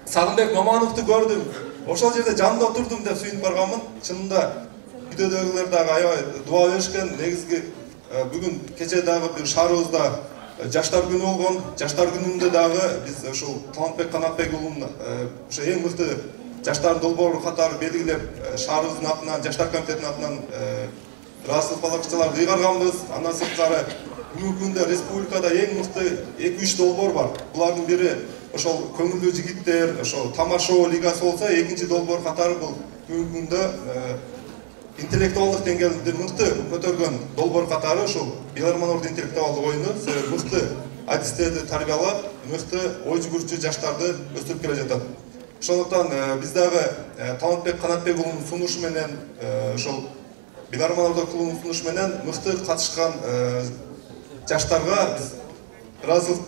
Сагынбек Мамановду көрдүм. Ошол жерде жанында отурдум деп сүйүнүп барганмын. Чынында үйдөгүлөр дагы аябай дуа беришкен. Негизги бүгүн кече дагы бир шаарыбызда жаштар күнү болгон. Жаштар күнүндө дагы биз ушул Талантбек Канатбек уулун ошо эң мыкты жаштардын долбоору катары белгилеп, шаарыбыздын атынан, жаштар комитетинин атынан ыраазычылык балакчаларды ыйгарганбыз. Андан сырткары бүгүнкү күндө республикада эң мыкты 2-3 долбоор бар. Булардын бири ошол көңүлдүү жигиттер, ошол Тамашоо лигасы болсо, экинчи долбоор катары бул бүгүнкү күндө интеллектуалдык деңгээлде мыкты көтөргөн долбоор катары ушул Биларман Ордо интеллектуалдык оюну мыкты адистерди тарбиялап, мыкты ой жүгүрчү жаштарды өстүрүп келе жатат. Ошондуктан биз дагы Талантбек Канатбек уулунун сунушу менен ошол Биларман Ордо клубунун сунушу менен мыкты катышкан жаштарга биз ыраазылык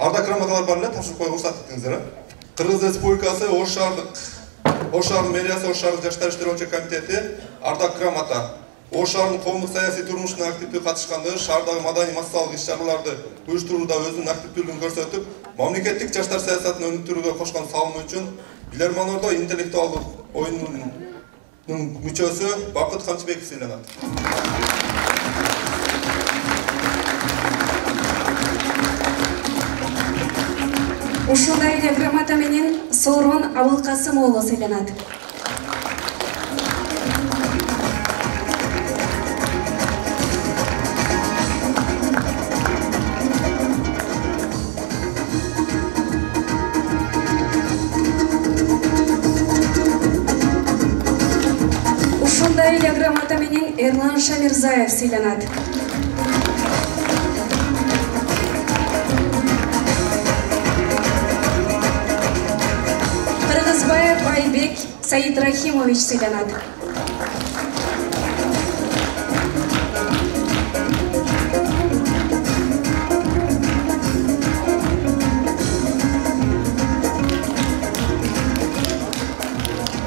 ардак грамоталар бар эле, тапшырып коюуга уруксат этиңиздер. Кыргыз Республикасы Ош шаарынын мэриясы, Ош шаардык жаштар иштери боюнча комитети ардак грамота. Ош шаарынын коомдук саясий турмушуна активдүү катышкандыгы, шаардагы маданий массалык иш-чараларды уюштурууда өзүнүн активдүүлүгүн көрсөтүп, мамлекеттик жаштар саясатын өнүктүрүүгө кошкон салымы үчүн Биларман Ордо интеллектуалдык оюнунун мүчөсү Бакыт Камчыбеков сыйланат. Ушундай эле грамота менен Сорон Абылкасым уулу сыйланат. Ушундай эле грамота менен Эрлан Шамирзаев сыйланат. Айбек Саид Рахимович сыйланат.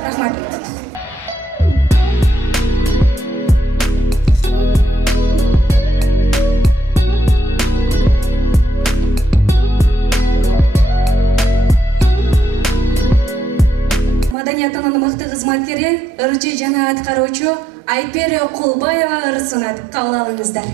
Рахмат. Маданиятынын мыкты кызматкери, ырчы жана аткаруучу Айпери Кулбаева ырсынат. Кабыл алыңыздар.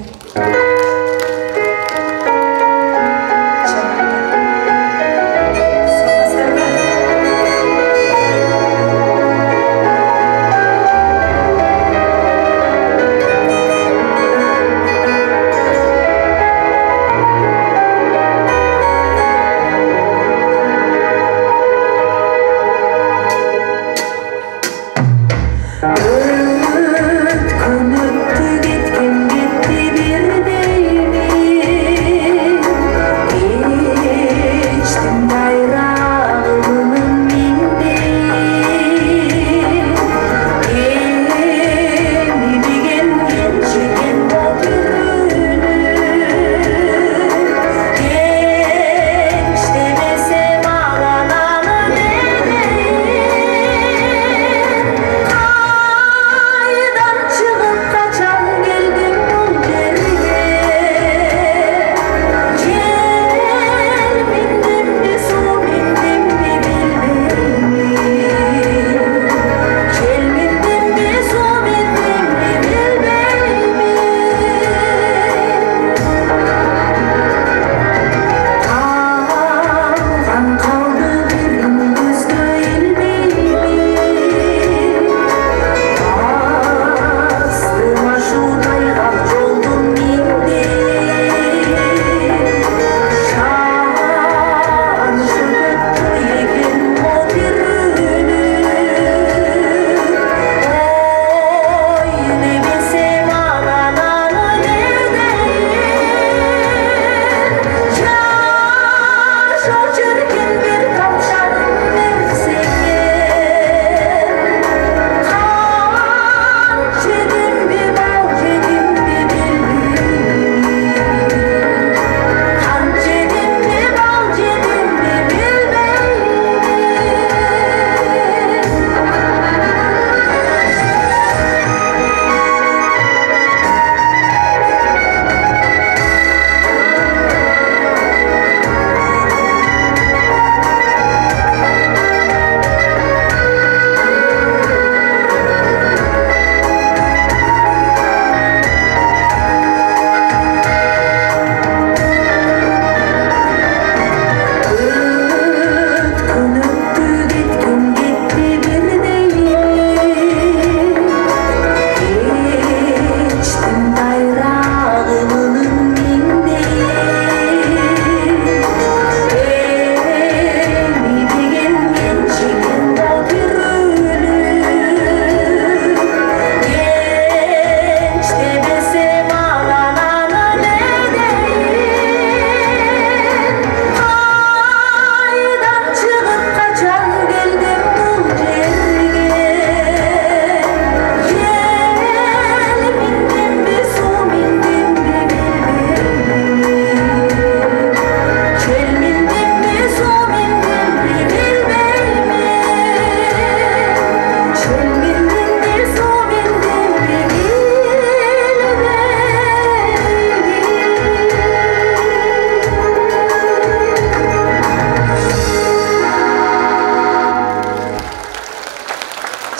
Kanatlı gitken gitti bir de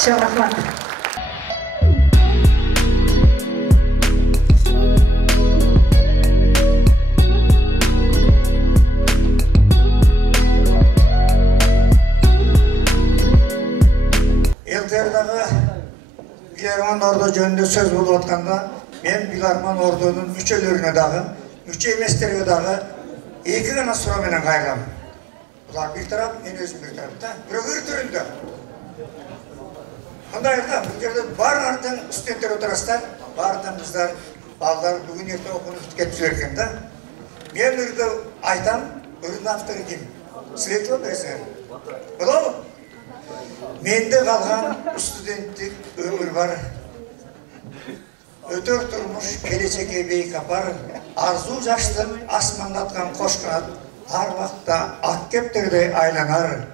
Çok rahmat. Elterдағы Bilarman Ordu жөнінде сөз болып отқанда, мен Bilarman Ordu'nun мүшелеріне дағы, мүше еместерге дағы екі ғана сұрауменен қайырамын. Бұлар бір тарап, мен өзім бір тарапта, бірігір түрінде. Қандайда, бұл жерде бар артын студенттер отырастар, бардын қыздар, балдар бүгін ерте оқуын кетіп екен да. Мен үрді айтам, үрдің авторы кем? Сілеті ол бәсі. Бұл ол? Менде қалған студенттік өмір бар. Өтер тұрмыш, келешекке бейік апар, арзу жаштың асмандатқан қош қанат, ар уақытта ат кептердей айланар.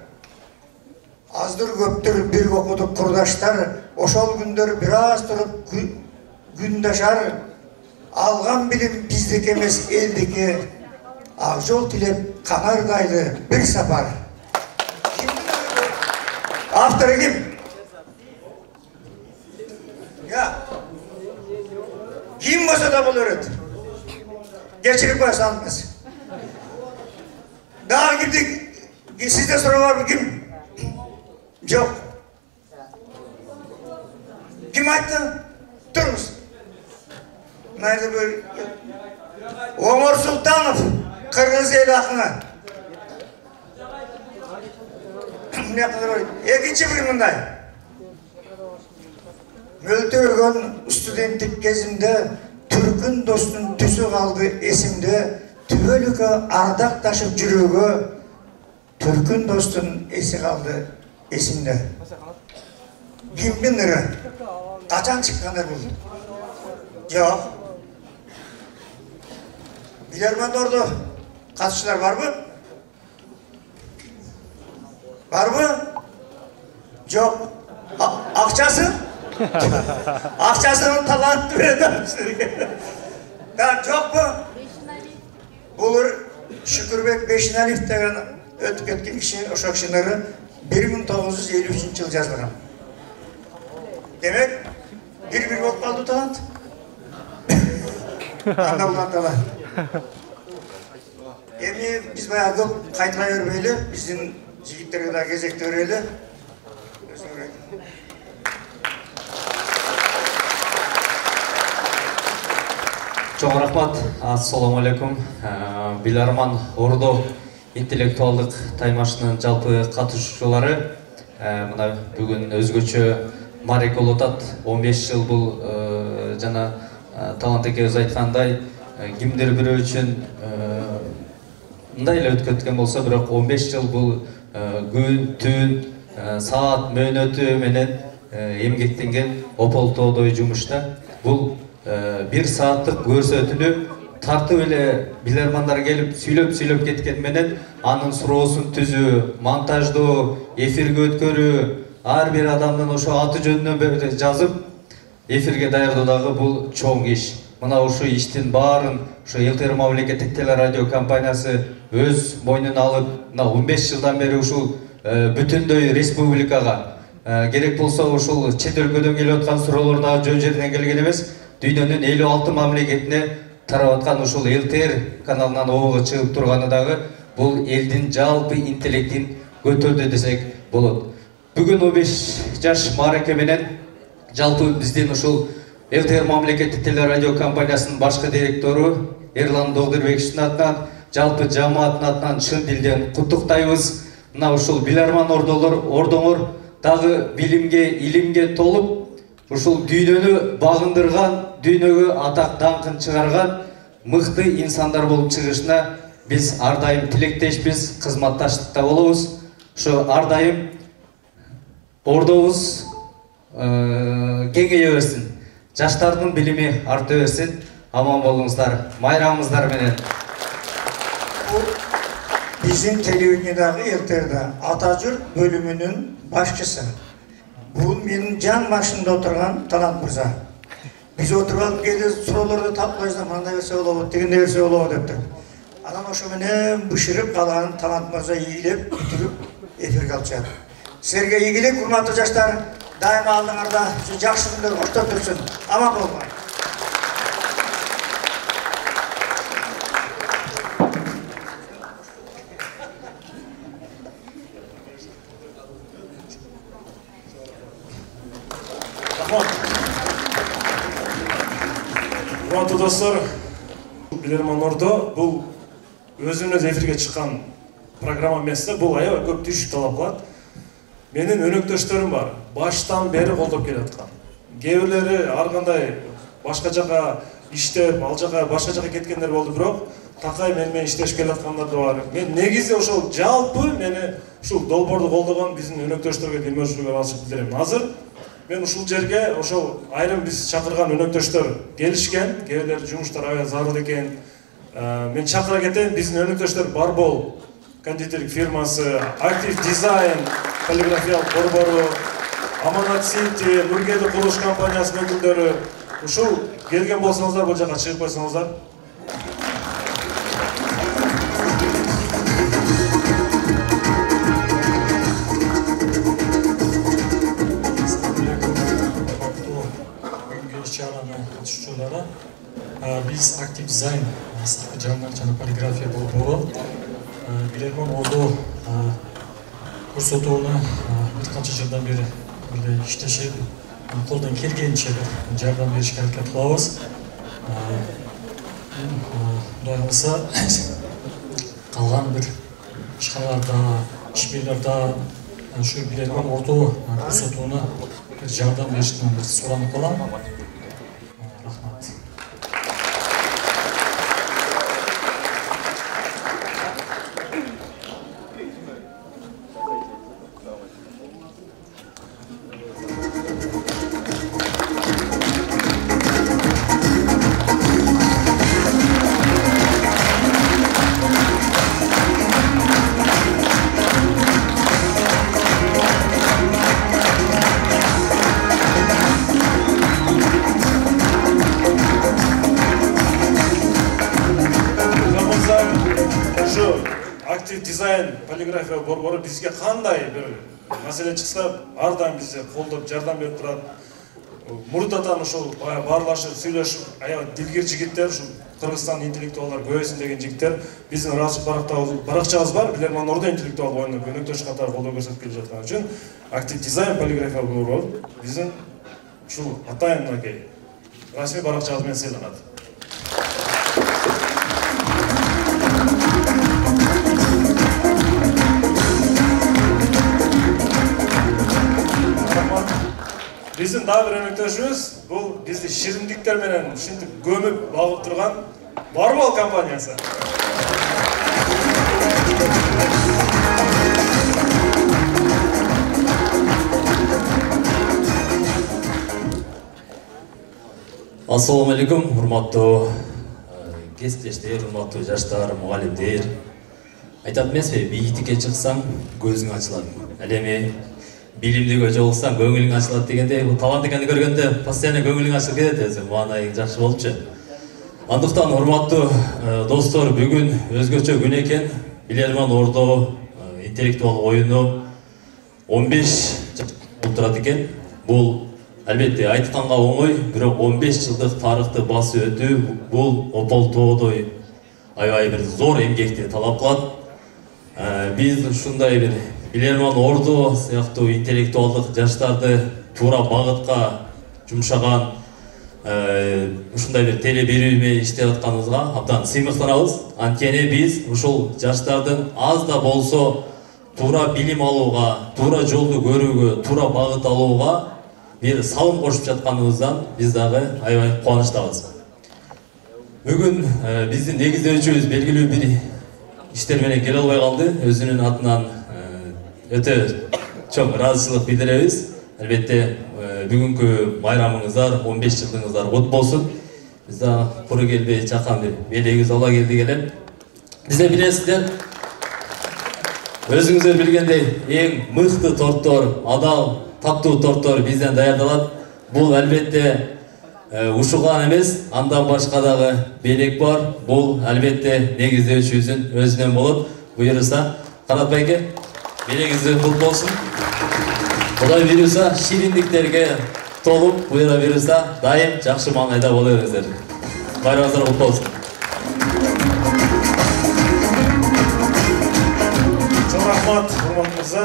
Аздыр көптір бір оқыдық құрдаштар, ошол күндер біраз тұрып күндашар. Алған білім біздік емес елдеке, ақ жол тілеп қанардайлы бір сапар. Авторы кім? Кім болса да бұл өрет? Кешіріп қоя салыңыз. Дағы кімді сізде сұрау бар кім? Жоқ. Кім айтты? Тұрыңыз. Мынайды бір Омар Сұлтанов, Қырғыз ел ақыны. Екінші бір мұндай. Мөлтірген студенттік кезімде түркін достың түсі қалды есімде, түбелікі ардақ ташып жүрегі, түркін достың есі қалды есімде. Кімбен ұры? Қачан шыққандар бұл? Жоқ. Bilarman Ordu қатысушылар бар бұ? Бар бұ? Жоқ. Ақшасы? Ақшасының талантты береді сіздерге. Жоқ бұ? Бұлыр Шүкірбек Бешіналиев деген өтіп кеткен кіші ошақ шынары 1953 жыл жазылған. Демек, бір-бір болып қалды талант. Анда бұлан талант. Емі біз баяғы қайтыға өрбейлі, біздің жігіттерге да кезекті өрелі. Çok rahmat, assalamu alaikum. Bilarman Ordu интеллектуалдық таймашының жалпы қатысушылары. Мына бүгін өзгөчө Марек Олотат 15 жыл бұл жана талант екеуіз айтқандай, кимдир бирөө үчүн мындай эле өтүп кеткен болсо, бирок 15 жыл бұл күн, түн, саат мөөнөтү менен эмгектенген ополтоодой жумушта. Бұл 1 сааттык көрсөтүүнү тартып эле билермандар келип сүйлөп кеткен менен анын суроосун түзүү, монтаждоо, эфирге өткөрүү, ар бир адамдын ошо аты жөнүнөн жазып эфирге даярдоодагы бул чоң иш. Мына ушул иштин баарын ошо ЛТР мамлекеттик телерадио компаниясы өз мойнуна алып, мына 15 жылдан бери ушул бүтүндөй республикага керек болсо ушул чет өлкөдөн келип аткан суроолордагы жөн жеринен келген эмес, дүйнөнүн 56 мамлекетине тарап аткан ушул ЛТР каналынан обого чыгып турганы дагы бул элдин жалпы интеллектин көтөрдү десек болот. Бүгүн 15 жаш Мареке менен жалпы биздин ушул ЛТР мамлекеттик телерадио компаниясынын башкы директору Эрлан Догдурбековичтин атынан, жалпы жамааттын атынан чын дилден куттуктайбыз. Мына ушул Bilarman ордоңор дагы билимге, илимге толуп, ушул дүйнөнү багындырган, дүйнөгө атак даңкын чыгарган мыкты инсандар болуп чыгышына биз ар дайым тилектешпиз, кызматташтыкта болобуз. Ошо ар дайым ордобуз кеңейе берсин, жаштардын билими арта берсин. Аман болуңуздар, майрамыңыздар менен. Биздин телевидениедагы ЛТРда ата журт бөлүмүнүн башчысы. Бул менин жан башында отурган талант мырза. Биз отуруп алып кээде суроолорду талкуулайбыз, мындай берсе болобу, тигиндей берсе болобу деп туруп. Анан ошо менен бышырып калган талант мырза ийилеп бүтүрүп эфирге алып чыгат. Силерге ийгилик, урматтуу жаштар. дайыма алдыңарда жақсы күндер құттықтап тұрсын. Аман болыңдар. Құрметті достар, Билерман Ордо бұл өзіміз эфирге шыққан программа еместі, бұл аябай көп түйшік талап қылады. Менің өнөктөштөрүм бар, баштан бері қолдап келе жатқан. Кейбірлері арғандай башқа жаққа иштеп, ал жаққа башқа жаққа кеткендер болды, бирок такай менен иштешип келе жатқандар да бар. Мен негизи ошол жалпы мени ушул долбоорду колдогон биздин өнөктөштөргө демөөрчүлүгү алышып билдирем. Азыр мен ушул жерге ошол айрым биз чакырган өнөктөштөр келишкен, кээбирлер жумуштар аябай зарыл экен. Мен чакыра кетейин, биздин өнөктөштөр Барбол кондитерlik фирмасы, Актив Дизайн полиграфиялык борбору, Аманат Сити, Нургели курулуш компаниясынын өкүлдөрү, ушул келген болсоңуздар бул жака чыгып койсоңуздар. Biz Актив Дизайн жаңы жана полиграфия борбору Билерман Ордо көрсөтүүнү бир канча жылдан бери иштешип, колдон келгенче жардам беришке аракет кылабыз. Кудай кааласа калган бир ишканаларда, ишмерлерде ушу Билерман Ордо көрсөтүүнү бир жардам беришин суранып калам. Полиграфия борбору бизге кандай бир маселе чыкса, ар дайым бизге колдоп жардам берип турат. Мурдатан ушул баарлашып, сүйлөшүп, аябай дилгир жигиттер, ушул Кыргызстан интеллектуалдар көбөйсүн деген жигиттер. Биздин баракчабыз бар, Билерман Ордо интеллектуал оюну өнөктөш катары колдоо көрсөтүп келе жаткан үчүн Актив Дизайн полиграфия борбору биздин ушул атайын мынакей расмий баракчабыз менен сыйланат. Биздин дагы бир өнөктөшүбүз, бул бизди шириндиктер менен ушинтип көмүп багып турган Барбол компаниясы. Ассаламу алейкум, урматтуу кесиптештер, урматтуу жаштар, мугалимдер. Айтат эмеспи, бийиктикке чыксаң көзүң ачылат. Ал эми билимдиге жолуксаң көңүлүң ачылат дегенде, бул талант экенин көргөндө постоянно көңүлүң ачылып кетет өзү, маанайың жакшы болупчу. Андыктан урматтуу достор, бүгүн өзгөчө күн экен. Билерман Ордо интеллектуал оюну 15 жыл турат экен. Бул албетте айтканга оңой, бирок 15 жылдык тарыхты басып өтүү бул ополтоодой аябай бир зор эмгекти талап кылат. Биз ушундай бир Билерман Ордо сыяктуу интеллектуалдык жаштарды туура багытка жумшаган ушундай бир теле берүү менен иштеп атканыбызга абдан сыймыктанабыз. Анткени биз ушул жаштардын аз да болсо туура билим алууга, туура жолду көрүүгө, туура багыт алууга бир салым кошуп жатканыбыздан биз дагы аябай кубанычтабыз. Бүгүн биздин негиздөөчүбүз белгилүү бир иштер менен келе албай калды. Өзүнүн атынан өтө чоң ыраазычылык билдиребиз. Албетте бүгүнкү майрамыңыздар, 15 жылдыгыңыздар кут болсун. Биз да куру келбей чакан бир белегибиз ала келдик эле. Бизде билесиздер, өзүңүздөр билгендей, эң мыкты торттор, адал, таттуу торттор бизден даярдалат. Бул албетте ушуган эмес, андан башка дагы белек бар. Бул албетте негиздөөчүбүздүн өзүнөн болот. Буюрса, Канат байке, белегиңизден кут болсун. Құдай бұйырса шириндиктерге толып, бұйыра бұйырса дайым жақсы маңайда бола беріңіздер. Байрамыңыздар құтты болсын. Çok rahmat, hurmatlı mırza.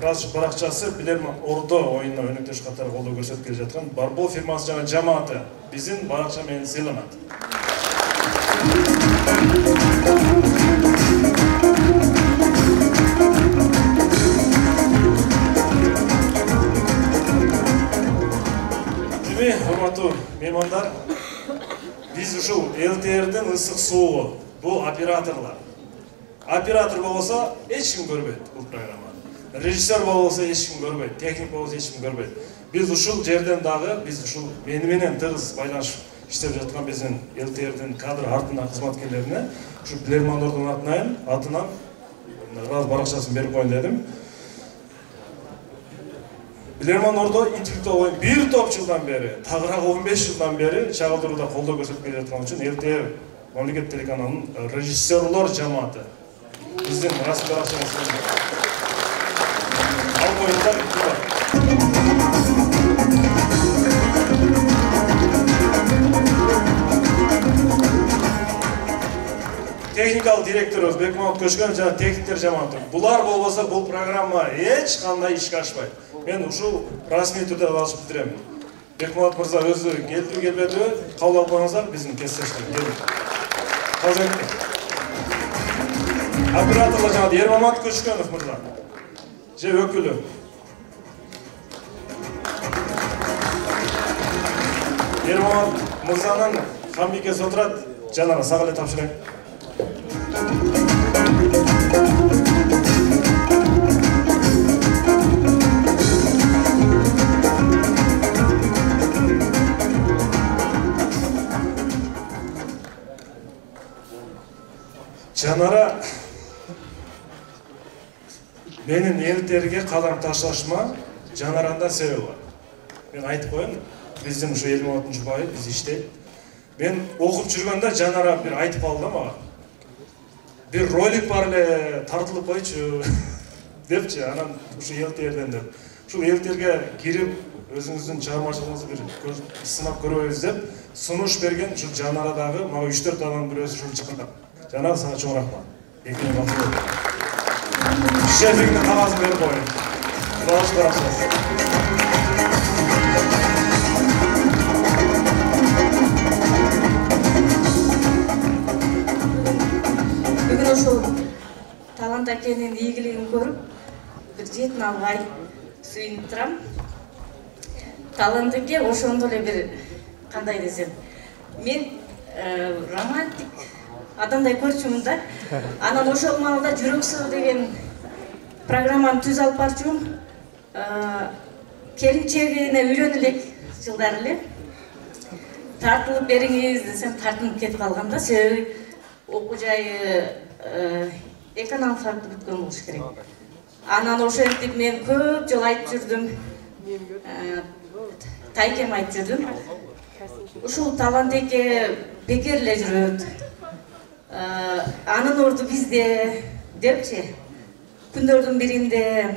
Разыш баракчасы Билерман Ордо ойынына өнөктөш катары колдоо көрсөтүп келе жаткан Барбол фирмасы жана жамааты биздин баракча менен сыйланат. Эми, урматтуу меймандар, биз ушул ЛТРдин ысык соогу, бул операторлар. Оператор болсо эч ким көрбөйт бул программаны. Режиссер болсо эч ким көрбөйт, техник болсо эч ким көрбөйт. Биз ушул жерден дагы, биз ушул мени менен тыгыз байланышып иштеп жаткан биздин ЛТРдин кадр артында кызматкерлерине ушу Билерман Ордонун атынан раз баракчасын берип коеюн дедим. Билерман Ордо интеллектуал оюн бир топ жылдан бери, тагыраак 15 жылдан бери чагылдырууда колдоо көрсөтүп келе жаткан үчүн ЛТР мамлекет телеканалынын режиссерлор жамааты биздин расмий баракчабыз ал боюнда техникалык директорубуз Бекмамат Көчкөнов жана техниктер жамааты. Булар болбосо бул программа эч кандай ишке ашпайт. Мен ушул расмий түрдө алышып билдирем. Бекмамат мырза өзү келди келбеди, кабыл алып коюңуздар, биздин кесиптештер келди. Казак операторлор жана Ермамат Көчкөнов мырза. Же өкүлү. Ермамат мырзанын хамбикеси отурат, жанара сага эле тапшырайын. Жанара менин ЛТРге кадам ташташыма Жанаранда себеби бар. Мен айтып коеюн, биздин ушу 26-бай биз иштейт. Мен окуп жүргөндө Жанара бир айтып алды да мага. Bir rolik var ele tartılıp koyçu depçi anam şu ЛТРден деп. Şu ЛТРге girip özünüzün çağırmacılığınızı bir sınap көрөбүз деп сунуш берген şu Жанарадагы мага 3-4 адам бирөөсү ушул чыккан. Жанар сага чоң рахмат. Экине бакылып. Шефиңдин кагазын берип коюн. Баш баракчасы. Ошол талант акенин ийгилигин көрүп, бир жетин албай сүйүнүп турам. Талант аке ошондо эле бир кандай десем, мен романтик адамдай көрчүмүн да. Анан ошол маалда Жүрөк сыры деген программаны түз алып барчумун. Келинчегине үйлөнө элек жылдары эле. Тартылып бериңиз десем, тартынып кетип калган да, себеби окуу жайы эконом факты бүткөн болуш керек. Анан ошентип мен көп жол айтып жүрдүм. Тайкем айтып жүрдүм. Ушул талант эке бекер эле жүрөт. Анын орду бизде депчи. Күндөрдүн биринде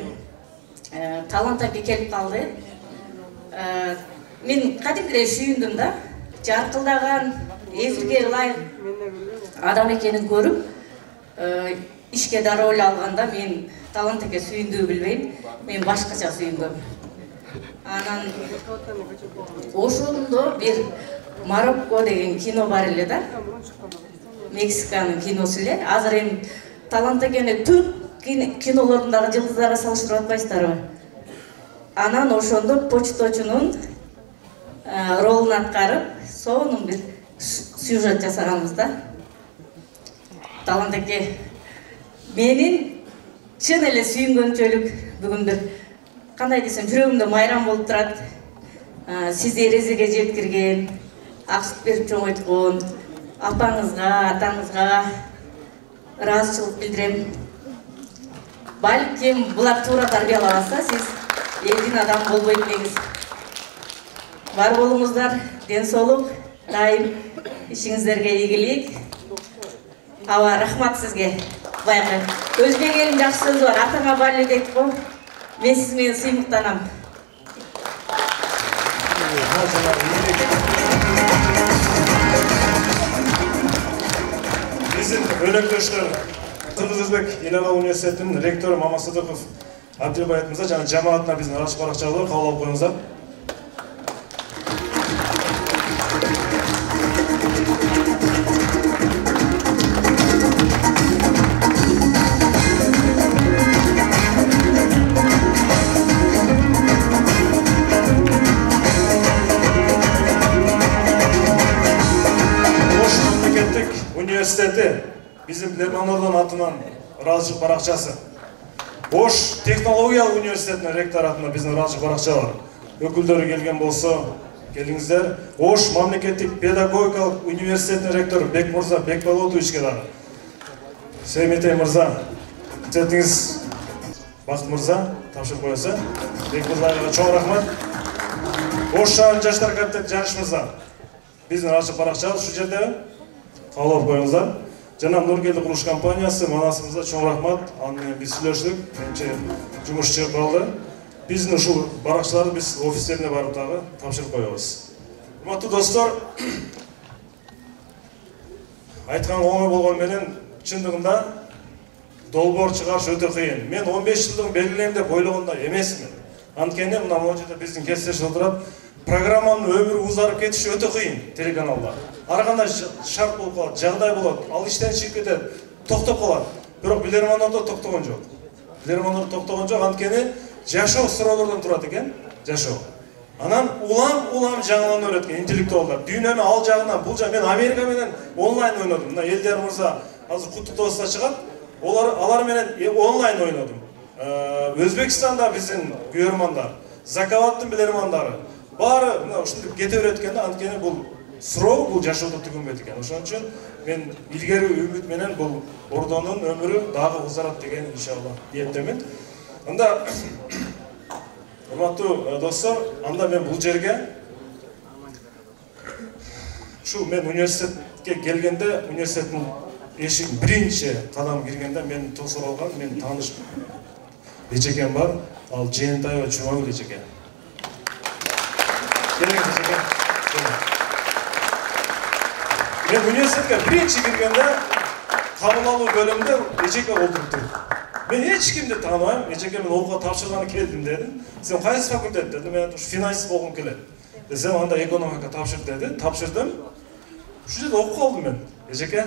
талант эке келип калды. Мен кадимкидей сүйүндүм да. Жаркылдаган, эфирге ылайык адам экенин көрүп, ишке да роль алганда мен талант эке сүйүндүгү билбейм, мен башкача сүйүнгөм. Анан ошондо бир Марокко деген кино бар эле да. Мексиканын киносу эле. Азыр эми талант экени түп кинолорундагы жылдыздарга салыштырып атпайсыздарбы? Анан ошондо почточунун ролун аткарып, сонун бир сюжет жасаганбыз да. Талант эке менин чын эле сүйүнгөнчөлүк бүгүн бир кандай десем жүрөгүмдө майрам болуп турат. Сизди эрезеге жеткирген, ак сүт берип чоңойткон апаңызга, атаңызга ыраазычылык билдирем. Балким булар туура тарбиялабаса, сиз элдин адамы болбойт негиз. Бар болуңуздар, ден соолук, дайым ишиңиздерге ийгилик. Аба, рахмат сизге. Баягы өзбек элинин жакшы сөзү бар, атаңа бали дейт го. Мен сиз менен сыймыктанам. Bizim önөктөштөр Кыргыз-Өзбек Эл Ала университетинин ректору Мамасыдыков Абдилбай айтымызда жана жамаатына биздин ачык баракчалар кабыл алып коюңуздар. Университети bizim Билерман атынан ыраазычылык баракчасы. Ош технологиялык университетинин ректоратына биздин ыраазычылык баракча бар. Өкүлдөрү келген болсо, келиңиздер. Ош мамлекеттик педагогикалык университетинин ректору Бекмырза Бекболотовичке дагы. Сейметей мырза, сетиңиз Бакыт мырза тапшырып коесу. Бекмырзага чоң рахмат. Ош шаарынын жаштар комитети Жарыш мырза. Биздин ыраазычылык баракча ушул жерде. Кабыл алып коюңуздар. Жана Нургелди курулуш компаниясы Манасыбызга чоң рахмат. Аны менен биз сүйлөштүк. Менимче жумуш чыгып калды. Биздин ушул баракчаларды биз офистерине барып дагы тапшырып коебуз. Урматтуу достор, айткан оңой болгон менен чындыгында долбоор чыгарыш өтө кыйын. Мен 15 жылдык белгилейм деп ойлогондой эмесмин. Анткени мына могу жерде биздин кесиптеш отурат. Программанын өмүрү узарып кетиши өтө кыйын телеканалда. Ар кандай шарт болуп калат, жагдай болот, ал иштен чыгып кетет, токтоп калат. Бирок Билермандордо токтогон жок. Билермандордо токтогон жок, анткени жашоо суроолордон турат экен, жашоо. Анан улам жаңыланып өрөт экен интеллектуалдар. Дүйнөнүн ал жагынан бул жак мен Америка менен онлайн ойнодум. Мына Элдер мырза азыр куттуктоосуна чыгат. Алар менен онлайн ойнодум. Өзбекстанда биздин күйөрмандар, Закаваттын билермандары баары мына ушинтип кете берет экен да, анткени бул суроо бул жашоодо түгөнбөйт экен. Ошон үчүн мен илгери үмүт менен бул ордонун өмүрү дагы узарат деген иншалла ниеттемин. Анда урматтуу достор, анда мен бул жерге ушу мен университетке келгенде, университеттин эшигин биринчи кадам киргенде мен тосуп алган, мен тааныш эчекем бар, ал Жээнтаева Жумагүл эчеке. Мен университетке биринчи киргенде кабыл алуу бөлүмүндө эчеке олтурупту. Мен эч кимди тааныбайм, эчеке мен окууга тапшырганы келдим дедим. Сен кайсы факультет дедим, мен финанс болгум келет. Десем анда экономика тапшыр деди, тапшырдым. Ушул жерде окуп калдым мен. Эчеке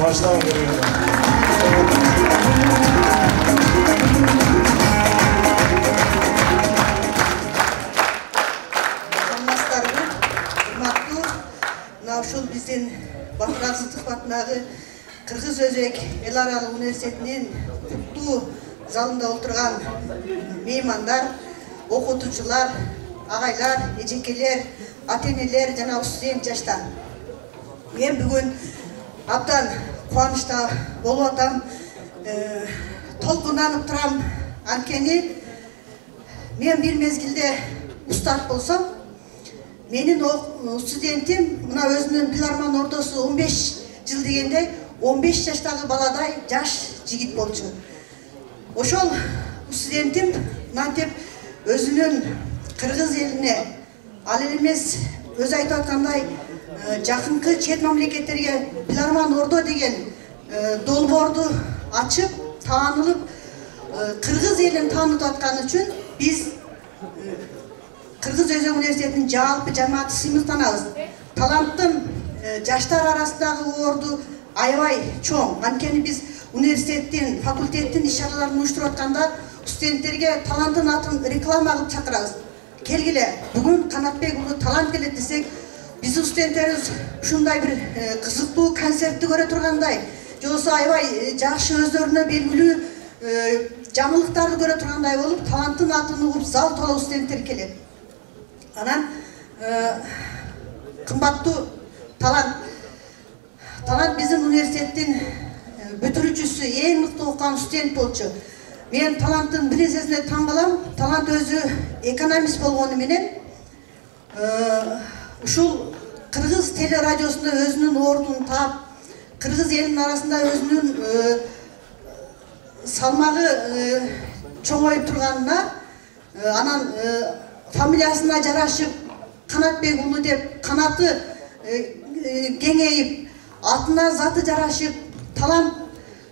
баштаган көргөндө. Ушул биздин Бакыт атындагы Кыргыз-Өзбек Эл Ала университетинин куттуу залында отурган меймандар, окутуучулар, агайлар, эжекелер, ата-энелер жана студент жаштар. Мен бүгүн абдан кубанычта болуп атам, толкунданып турам. Анткени мен бир мезгилде устат болсом, менин студентим мына өзүнүн Биларман ордосу 15 жыл дегенде 15 жаштагы баладай жаш жигит болчу. Ошол студентим мынтип өзүнүн кыргыз элине, ал эмес өзү айтып аткандай жакынкы чет мамлекеттерге Биларман ордо деген долбоорду ачып, таанылып, кыргыз элин таанытып атканы үчүн биз Кыргыз-Өзбек университетинин жалпы жамааты сыймыктанабыз. Таланттын жаштар арасындагы орду аябай чоң. Анткени биз университеттин, факультеттин иш-чараларын уюштуруп атканда студенттерге таланттын атын реклама кылып чакырабыз. Келгиле, бүгүн Канатбек уулу талант келет десек, биздин студенттерибиз ушундай бир кызыктуу концертти көрө тургандай, же болбосо аябай жакшы өздөрүнө белгилүү жаңылыктарды көрө тургандай болуп, таланттын атын угуп зал толо студенттер келет. Анан кымбаттуу талант биздин университеттин бүтүрүүчүсү, эң мыкты окуган студент болчу. Мен таланттын бир нерсесине таң калам. Талант өзү экономист болгону менен ушул кыргыз телерадиосунда өзүнүн ордун таап, кыргыз элинин арасында өзүнүн салмагы чоңоюп турганына, анан фамилиясына жарашып Канатбек уулу деп канаты кеңейип, атына заты жарашып, талант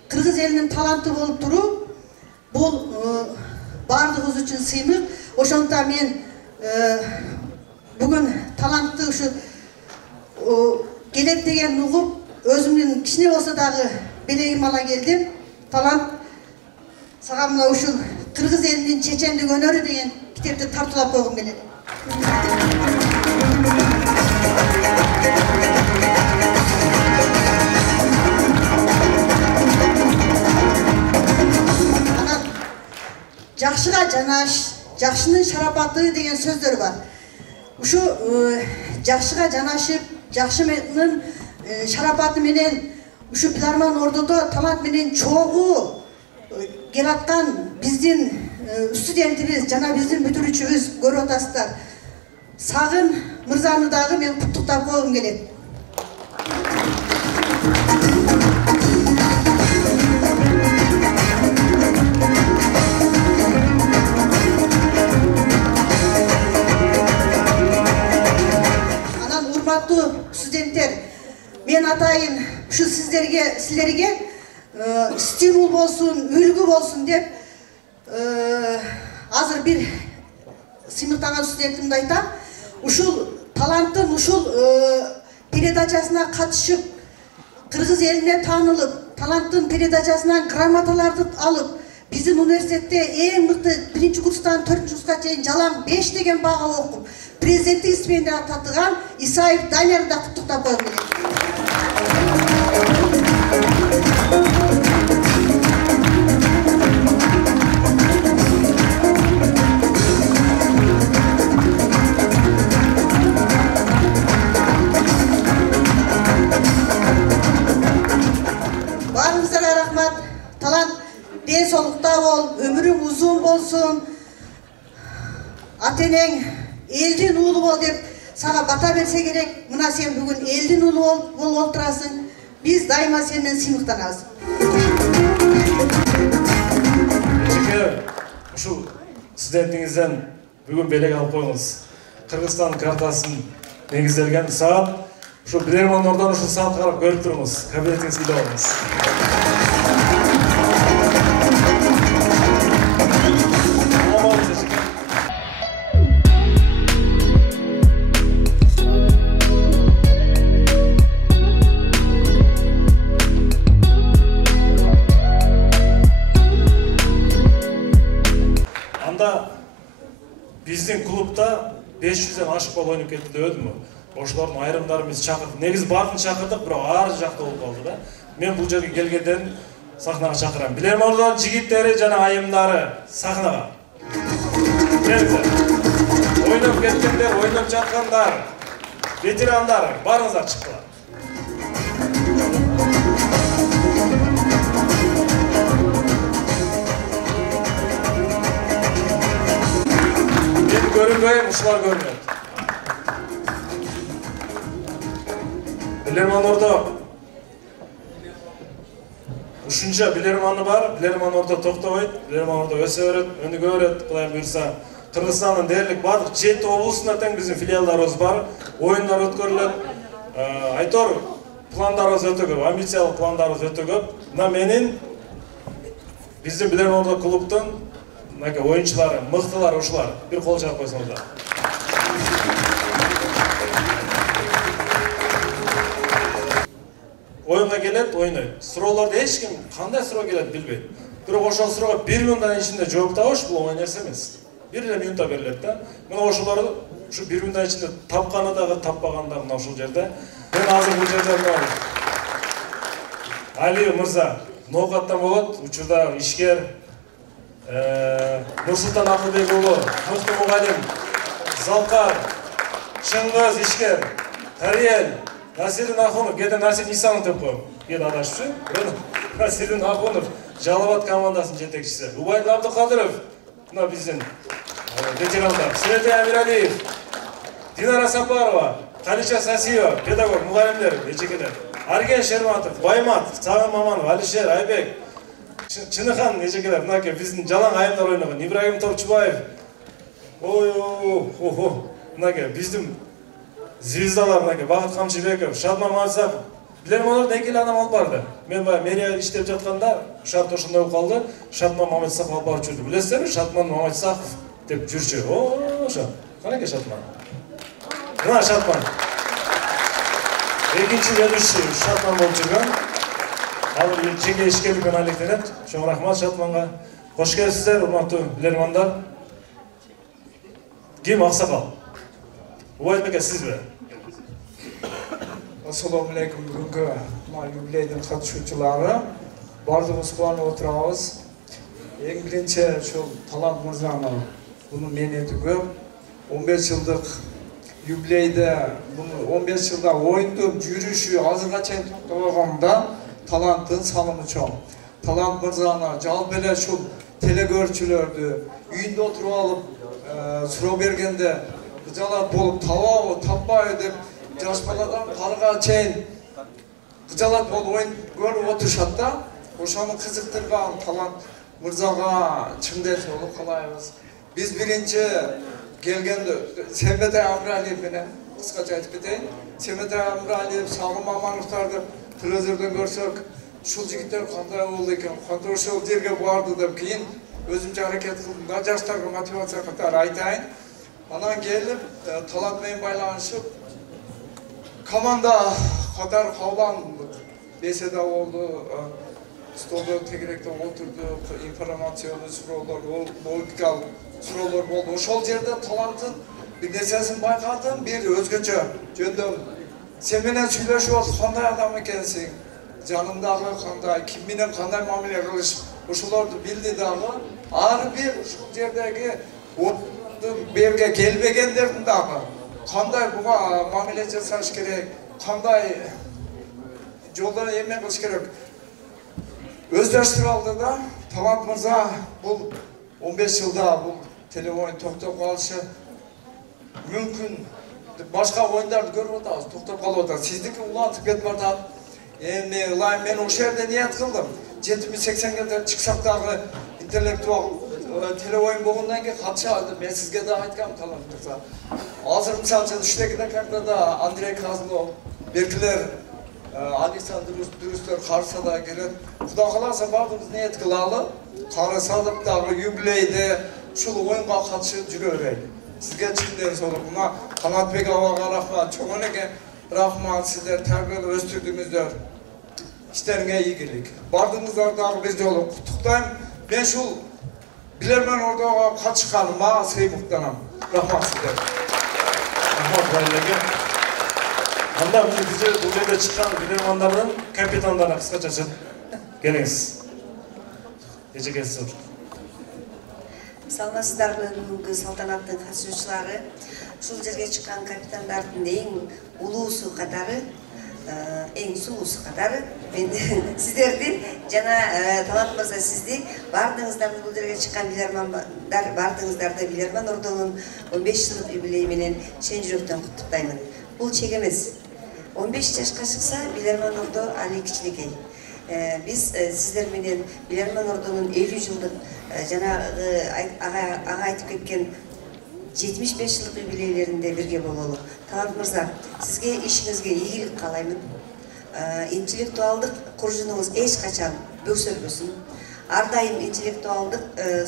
кыргыз элинин таланты болуп туруу бул баардыгыбыз үчүн сыймык. Ошондуктан мен бүгүн талантты ушу келет деген угуп, өзүмдүн кичине болсо дагы белегим ала келдим. Талант сага мына ушул кыргыз элинин чечендик өнөрү деген китепти тартуулап койгум келет. Анан жакшыга жанаш, жакшынын шарапаты деген сөздөр бар. Ушу жакшыга жанашып, жакшынын шарапаты менен ушу Биларман Ордодо талант менен чогуу келаткан биздин студентибиз жана биздин бүтүрүүчүбүз көрүп атасыздар. Сагын мырзаны дагы мен куттуктап койгум келет. Анан урматтуу студенттер, мен атайын ушу силерге стимул болсун, үлгү болсун деп азыр бир сыймыктанган студентимди айтам. Ушул таланттын ушул передачасына катышып, кыргыз элине таанылып, таланттын передачасынан грамоталарды алып, биздин университетте эң мыкты 1-курстан 4-курска чейин жалаң 5 деген бага окуп, президенттик стипендия татыган Исаев Даниярды да куттуктап койгум келет. Барыңыздарга рахмат. Талант ден соолукта бол, өмүрүң узун болсун. Ата-энең элдин уулу бол деп сага бата берсе керек. Мына сен бүгүн элдин уулу болуп отурасың. Биз дайыма сен менен сыймыктанабыз. Ушул студентиңизден бүгүн белек алып коюңуз. Кыргызстан картасын негизделген саат. Ушул Билерман Ордодон ушул саат карап көрүп туруңуз. Кабинетиңизге кирип алыңыз. Биздин клубда 500ден ашык бала ойноп кетти деп өдүмбү. Ошолордун айрымдарын биз чакырдык. Негизи баарын чакырдык, бирок ар жакта болуп калды да. Мен бул жерге келгенден сахнага чакырам. Билерман Ордонун жигиттери жана айымдары сахнага. Келиңиздер. Ойноп кеткендер, ойноп жаткандар, ветерандар, барыңыздар чыктылар. Görünmeyim, uşular görünüyor. Билерман Ордо ушунча Билерманы бар, Билерман Ордо токтобойт, Билерман Ордо өсө берет, өнүгө берет. Кудайым буйрса, Кыргызстандын дээрлик бардык 7 облусунда тең биздин филиалдарыбыз бар, оюндар өткөрүлөт. Айтор пландарыбыз өтө көп, амбициялык пландарыбыз өтө көп. Мына менин биздин Билерман Ордо клубтун oyuncuları, mıhtılar, uşular. Bir kol çarp koysanız da. Oyunga gelet, oynayın. Sıralarda hiç kim, kanday sıra gelet bilbeydi. Bir oşal sıraya 1 minutdan içinde cevap tavuş, bu oyun ersemiz. 1 minuta verilet de. Buna oşuları şu 1 minutdan içinde tapkanı dağı, tappagan dağı oşul yerde. Ben hazır bu yerde var. Ali Mırza, Nokat'tan bolat, uçurda işker. Nursultan Akılbek ulu, Mıhtı Muğalim, Zalkar, Şıngız, İşker, Tariyel, Nasirin Akhunov, gede Nasirin İsanov деп koyum. Gede adaşışı. Nasirin Akhunov, Жалабат командасының жетекшісі. Убайдыл Абдықадыров, мына біздің ветерандар. Светлана Амиралиев, Динара Сапарова, Қалиша Сасиева, педагог, мұғалімдер, ечекелер. Арген Шерматов, Баймат, Сағын Маманов, Алишер, Айбек, Чыныхан, ечекелер, мынаке біздің жалаң айымдар ойнаған. Ибрагим Торчубаев, мынаке біздің звездаларынан Бақыт Қамшыбеков, Шадман Мамытсақов. Билермандардың эки эле адам алып барды. Мен баягы мэрия иштеп жатканда шарт ошондой болуп калды. Шадман Мамытсақов алып барып жүрдү. Билесиздерби? Шадман Мамытсақов деп жүрчү. Ошо. Канеке Шадман. Мына Шадман. Экинчи ведущий Шадман болуп жүргөн. Азыр жеке ишкерликпен алектенет. Чоң рахмат Шадманга. Кош келипсиздер, урматтуу билермандар. Ким Аксакал? Убайт беке, сизби? Ассаламу алейкум, бүгүнкү юбилейдин катышуучулары. Бардыгыбыз кубанып отурабыз. Эң биринчи ушул Талант мырзаны буну мээнети көп. 15 жылдык юбилейде, буну 15 жылда оюнтуп жүрүшү азырга чейин токтобогонда Таланттын салымы чоң. Талант мырзаны жалпы эле ушул телекөрүүчүлөрдү үйүндө отуруп алып суроо бергенде кыжалат болуп табабы, таппайбы деп жаш баладан карыга чейин кыжалат болуп оюн көрүп отурушат да. Ошону кызыктырган Талант мырзага чын десолук каалайбыз. Биз биринчи келгенде Сембетай Амралиев менен кыскача айтып кетейин. Сембетай Амралиев, Сагым Мамановдарды телевизордон көрсөк, ушул жигиттер кандай болду экен, кантип ошол жерге барды деп кийин өзүмчө аракет кылдым да, жаштарга мотивация катары айтайын. Анан келип Талант менен байланышып команда катары кабылдык. Беседа болду, столдо тегеректе отурдук, информационный суроолор, логикалык суроолор болду. Ошол жерде Таланттын бир нерсесин байкадым, бир өзгөчө жөндөм. Сен менен сүйлөшүп атып кандай адам экенсиң, жанымдагы кандай, ким менен кандай мамиле кылыш, ошолорду билди дагы. Ар бир ушул жердеги берге келбегендердин дагы кандай буга мамиле жасаш керек, кандай жолдон эме кылыш керек өздөштүрүп алды да. Талант мырза бул 15 жылда бул телеоюн токтоп калышы мүмкүн. Башка оюндарды көрүп атабыз, токтоп калып атат. Сиздики улантып кетип атат. Эми ылайым мен ошол жерде ниет кылдым. 70-80ге чыксак дагы интеллектуал телеоюн болгондон кийин катышабыз. Мен сизге да айткам Талант мырза. Азыр мисалы үчүн Үчтеги картада Андрей Козлов, белгилер Александр Дурустер карыса да келет. Кудай кааласа бардыгыбыз ниет кылалы. Карасадык дагы юбилейде ушул оюнга катышып жүрө берели. Сизге чын денсаулык. Мына Канатбек абага рахмат, чоң элеке рахмат, сиздер тарбиялап өстүрдүңүздөр. Иштериңе ийгилик. Бардыгыңыздар дагы бир жолу куттуктайм. Мен ушул билермен ордого катышканыма сыймыктанам. Рахмат сиздер. Рахмат байлеке. Анда бизе бул жерде чыккан билермандардын капитандарына кыскача келиңиз. Эжекеси. Саламатсыздарбы, бүгүнкү салтанаттын катышуучулары. Ушул жерге чыккан капитандардын эң улуусу катары, эң сулуусу катары мен сиздерди жана Талант мырза сизди бардыгыңыздарды бул жерге чыккан билермандар бардыгыңыздарды Билерман ордонун 15 жылдык юбилейи менен чын жүрөктөн куттуктаймын. Бул чек эмес. 15 жашка чыкса Билерман ордо али кичинекей. Биз сиздер менен Билерман ордонун 50 жылдык жанагы ага айтып кеткен 75 жылдык юбилейлеринде бирге бололу. Талант мырза, сизге ишиңизге ийгилик каалаймын. Интеллектуалдык куржунуңуз эч качан бөксөрбөсүн. Ар дайым интеллектуалдык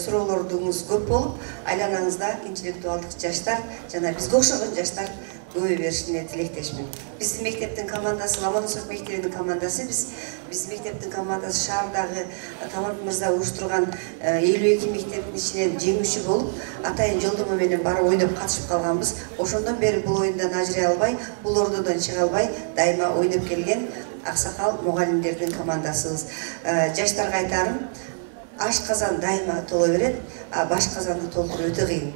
суроолордуңуз көп болуп, айланаңызда интеллектуалдык жаштар жана бизге окшогон жаштар көбөйө беришине тилектешмин. Биздин мектептин командасы, Ломоносов мектебинин командасы, биздин мектептин командасы шаардагы Талант мырза уруштурган 52 мектептин ичинен жеңүүчү болуп, атайын жолдомо менен барып ойноп катышып калганбыз. Ошондон бери бул оюндан ажырай албай, бул ордодон чыга албай, дайыма ойноп келген Аксакал мугалимдердин командасыбыз. Жаштарга айтарым, аш казан дайыма толо берет, а баш казанды толтуруу өтө кыйын.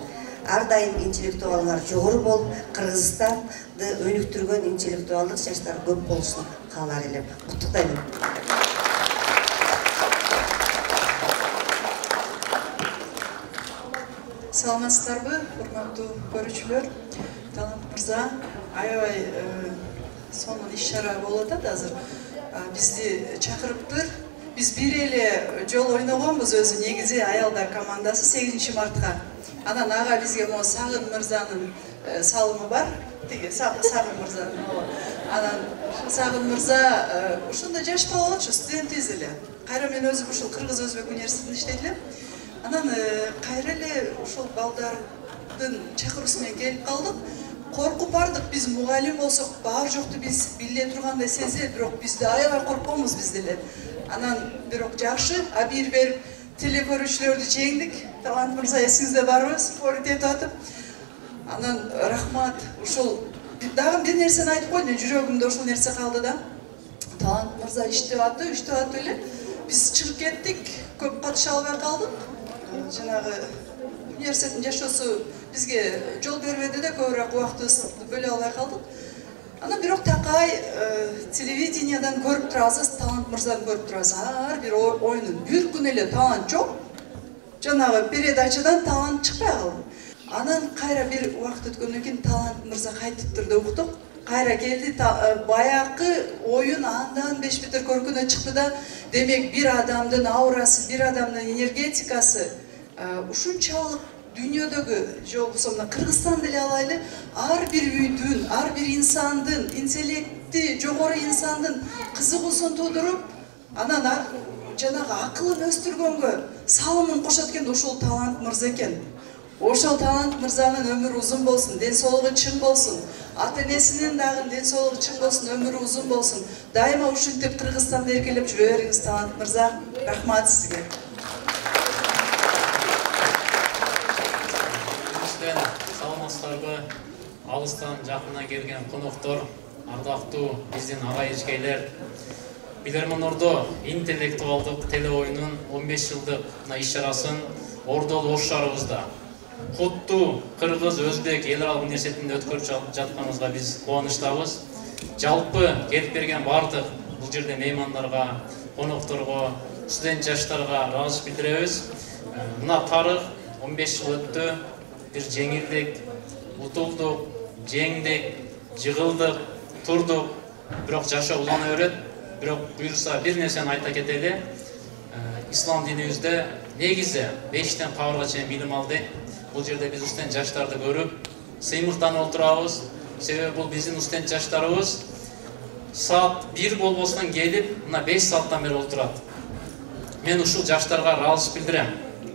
Ар дайым интеллектуалдар жогору болуп, Кыргызстанды өнүктүргөн интеллектуалдык жаштар көп болушун каалар элем. Куттуктайм. Саламатсыздарбы, урматтуу көрүүчүлөр. Талант мырза, аябай сонун иш-чара болуп атат азыр. Бизди чакырыптыр. Биз бир эле жол ойногонбуз өзү негизи аялдар командасы 8 мартка. Анан ага бизге могу Сагын мырзанын салымы бар. Тиги Сагын мырзанын. Анан Сагын мырза ушундай жаш бала болчу, студентибиз эле. Кайра мен өзүм ушул Кыргыз Өзбек университетинде иштейт элем. Анан кайра эле ушул балдардын чакыруусу менен келип калдык. Коркуп бардык, биз мугалим болсок бар жокту биз биле тургандай сезет, бирок биз да аябай коркконбуз биз деле. Анан бирок жакшы абийир берип телекөрүүчүлөрдү жеңдик. Талант мырза эсиңизде барбы? Спорт этип атып. Анан рахмат. Ушул дагы бир нерсени айтып койдум, жүрөгүмдө ушул нерсе калды да. Талант мырза иштеп атып эле. Биз чыгып кеттик, көп катыша албай калдык. Жанагы университеттин жашоосу бизге жол бербеди да, көбүрөөк убактыбызды бөлө албай калдык. Анан бирок такай телевидениядан көрүп турасыз, Талант мырзаны көрүп турасыз. Ар бир оюнун бир күн эле талант жок. Жанагы передачадан талант чыкпай калды. Анан кайра бир убакыт өткөндөн кийин Талант мырза кайтып турду, уктук. Кайра келди, баякы оюн андан беш бетер көркүнө чыкты да, демек бир адамдын аурасы, бир адамдын энергетикасы ушунчалык дүйнөдөгү, же болбосо мына Кыргызстан деле алайлы, ар бир үйдүн, ар бир инсандын, интеллекти жогору инсандын кызыгуусун туудуруп, анан жанагы акылын өстүргөнгө салымын кошот экен, ушул Талант мырза экен. Ошол Талант мырзанын өмүрү узун болсун, ден соолугу чың болсун, ата-энесинин дагы ден соолугу чың болсун, өмүрү узун болсун. Дайыма ушинтип Кыргызстанды эркелеп жүрө бериңиз, Талант мырза. Рахмат сизге. Саламатсыздарбы? Алыстан, жакындан келген коноктор, ардактуу биздин ага эжекейлер. Билермин Ордо интеллектуалдык телеоюнун 15 жылдык иш-чарасын Ордолуу ош шаарыбызда Куттуу Кыргыз Өзбек эл аралык университетинде өткөрүп жатканыбызга биз кубанычтабыз. Жалпы келип берген бардык бул жерде меймандарга, конокторго, студент жаштарга ыраазычылык билдиребиз. Мына тарых 15 жыл өттү. Бир жеңилдик, утулдук, жеңдик, жыгылдык, турдук. Бирок жашоо улана берет. Бирок буюрса бир нерсени айта кетели. Ислам динибизде негизи 5тен кабырга чейин билим ал дейт. Бул жерде биз студент жаштарды көрүп, сыймыктанып отурабыз. Себеби бул биздин студент жаштарыбыз саат 1 болбостон келип, мына 5 сааттан бери отурат. Мен ушул жаштарга ыраазычылык билдирем.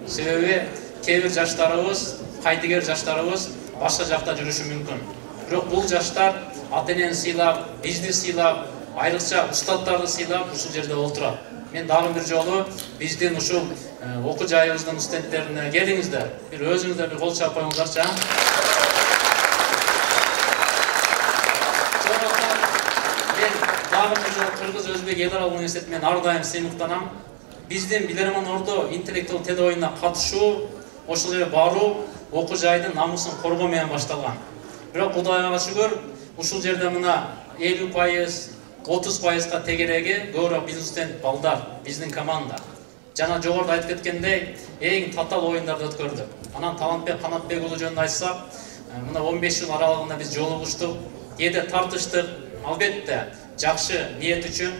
Себеби кээ бир жаштарыбыз, кайдыгер жаштарыбыз башка жакта жүрүшү мүмкүн. Бирок бул жаштар ата-энени сыйлап, бизди сыйлап, айрыкча устаттарды сыйлап ушул жерде отурат. Мен дагы бир жолу биздин ушул окуу жайыбыздын студенттерине келиңиздер, бир өзүңүздөр бир кол чаап коюңуздарчы. Мен дагы бир жолу Кыргыз Өзбек эл аралык университетинен ар дайым сыймыктанам. Биздин Билерман Ордо интеллектуал телеоюнуна катышуу, ошол жерге баруу окуу жайдын намысын коргоо менен башталган. Бирок Кудайга шүгүр, ушул жерде мына 50%, 30%га тегереги көбүрөөк биздин студент балдар, биздин команда. Жана жогоруда айтып кеткендей, эң татаал оюндарды өткөрдүк. Анан Талантбек Канатбек уулу жөнүндө айтсак, мына 15 жыл аралыгында биз жолугуштук, кээде тартыштык, албетте жакшы ниет үчүн,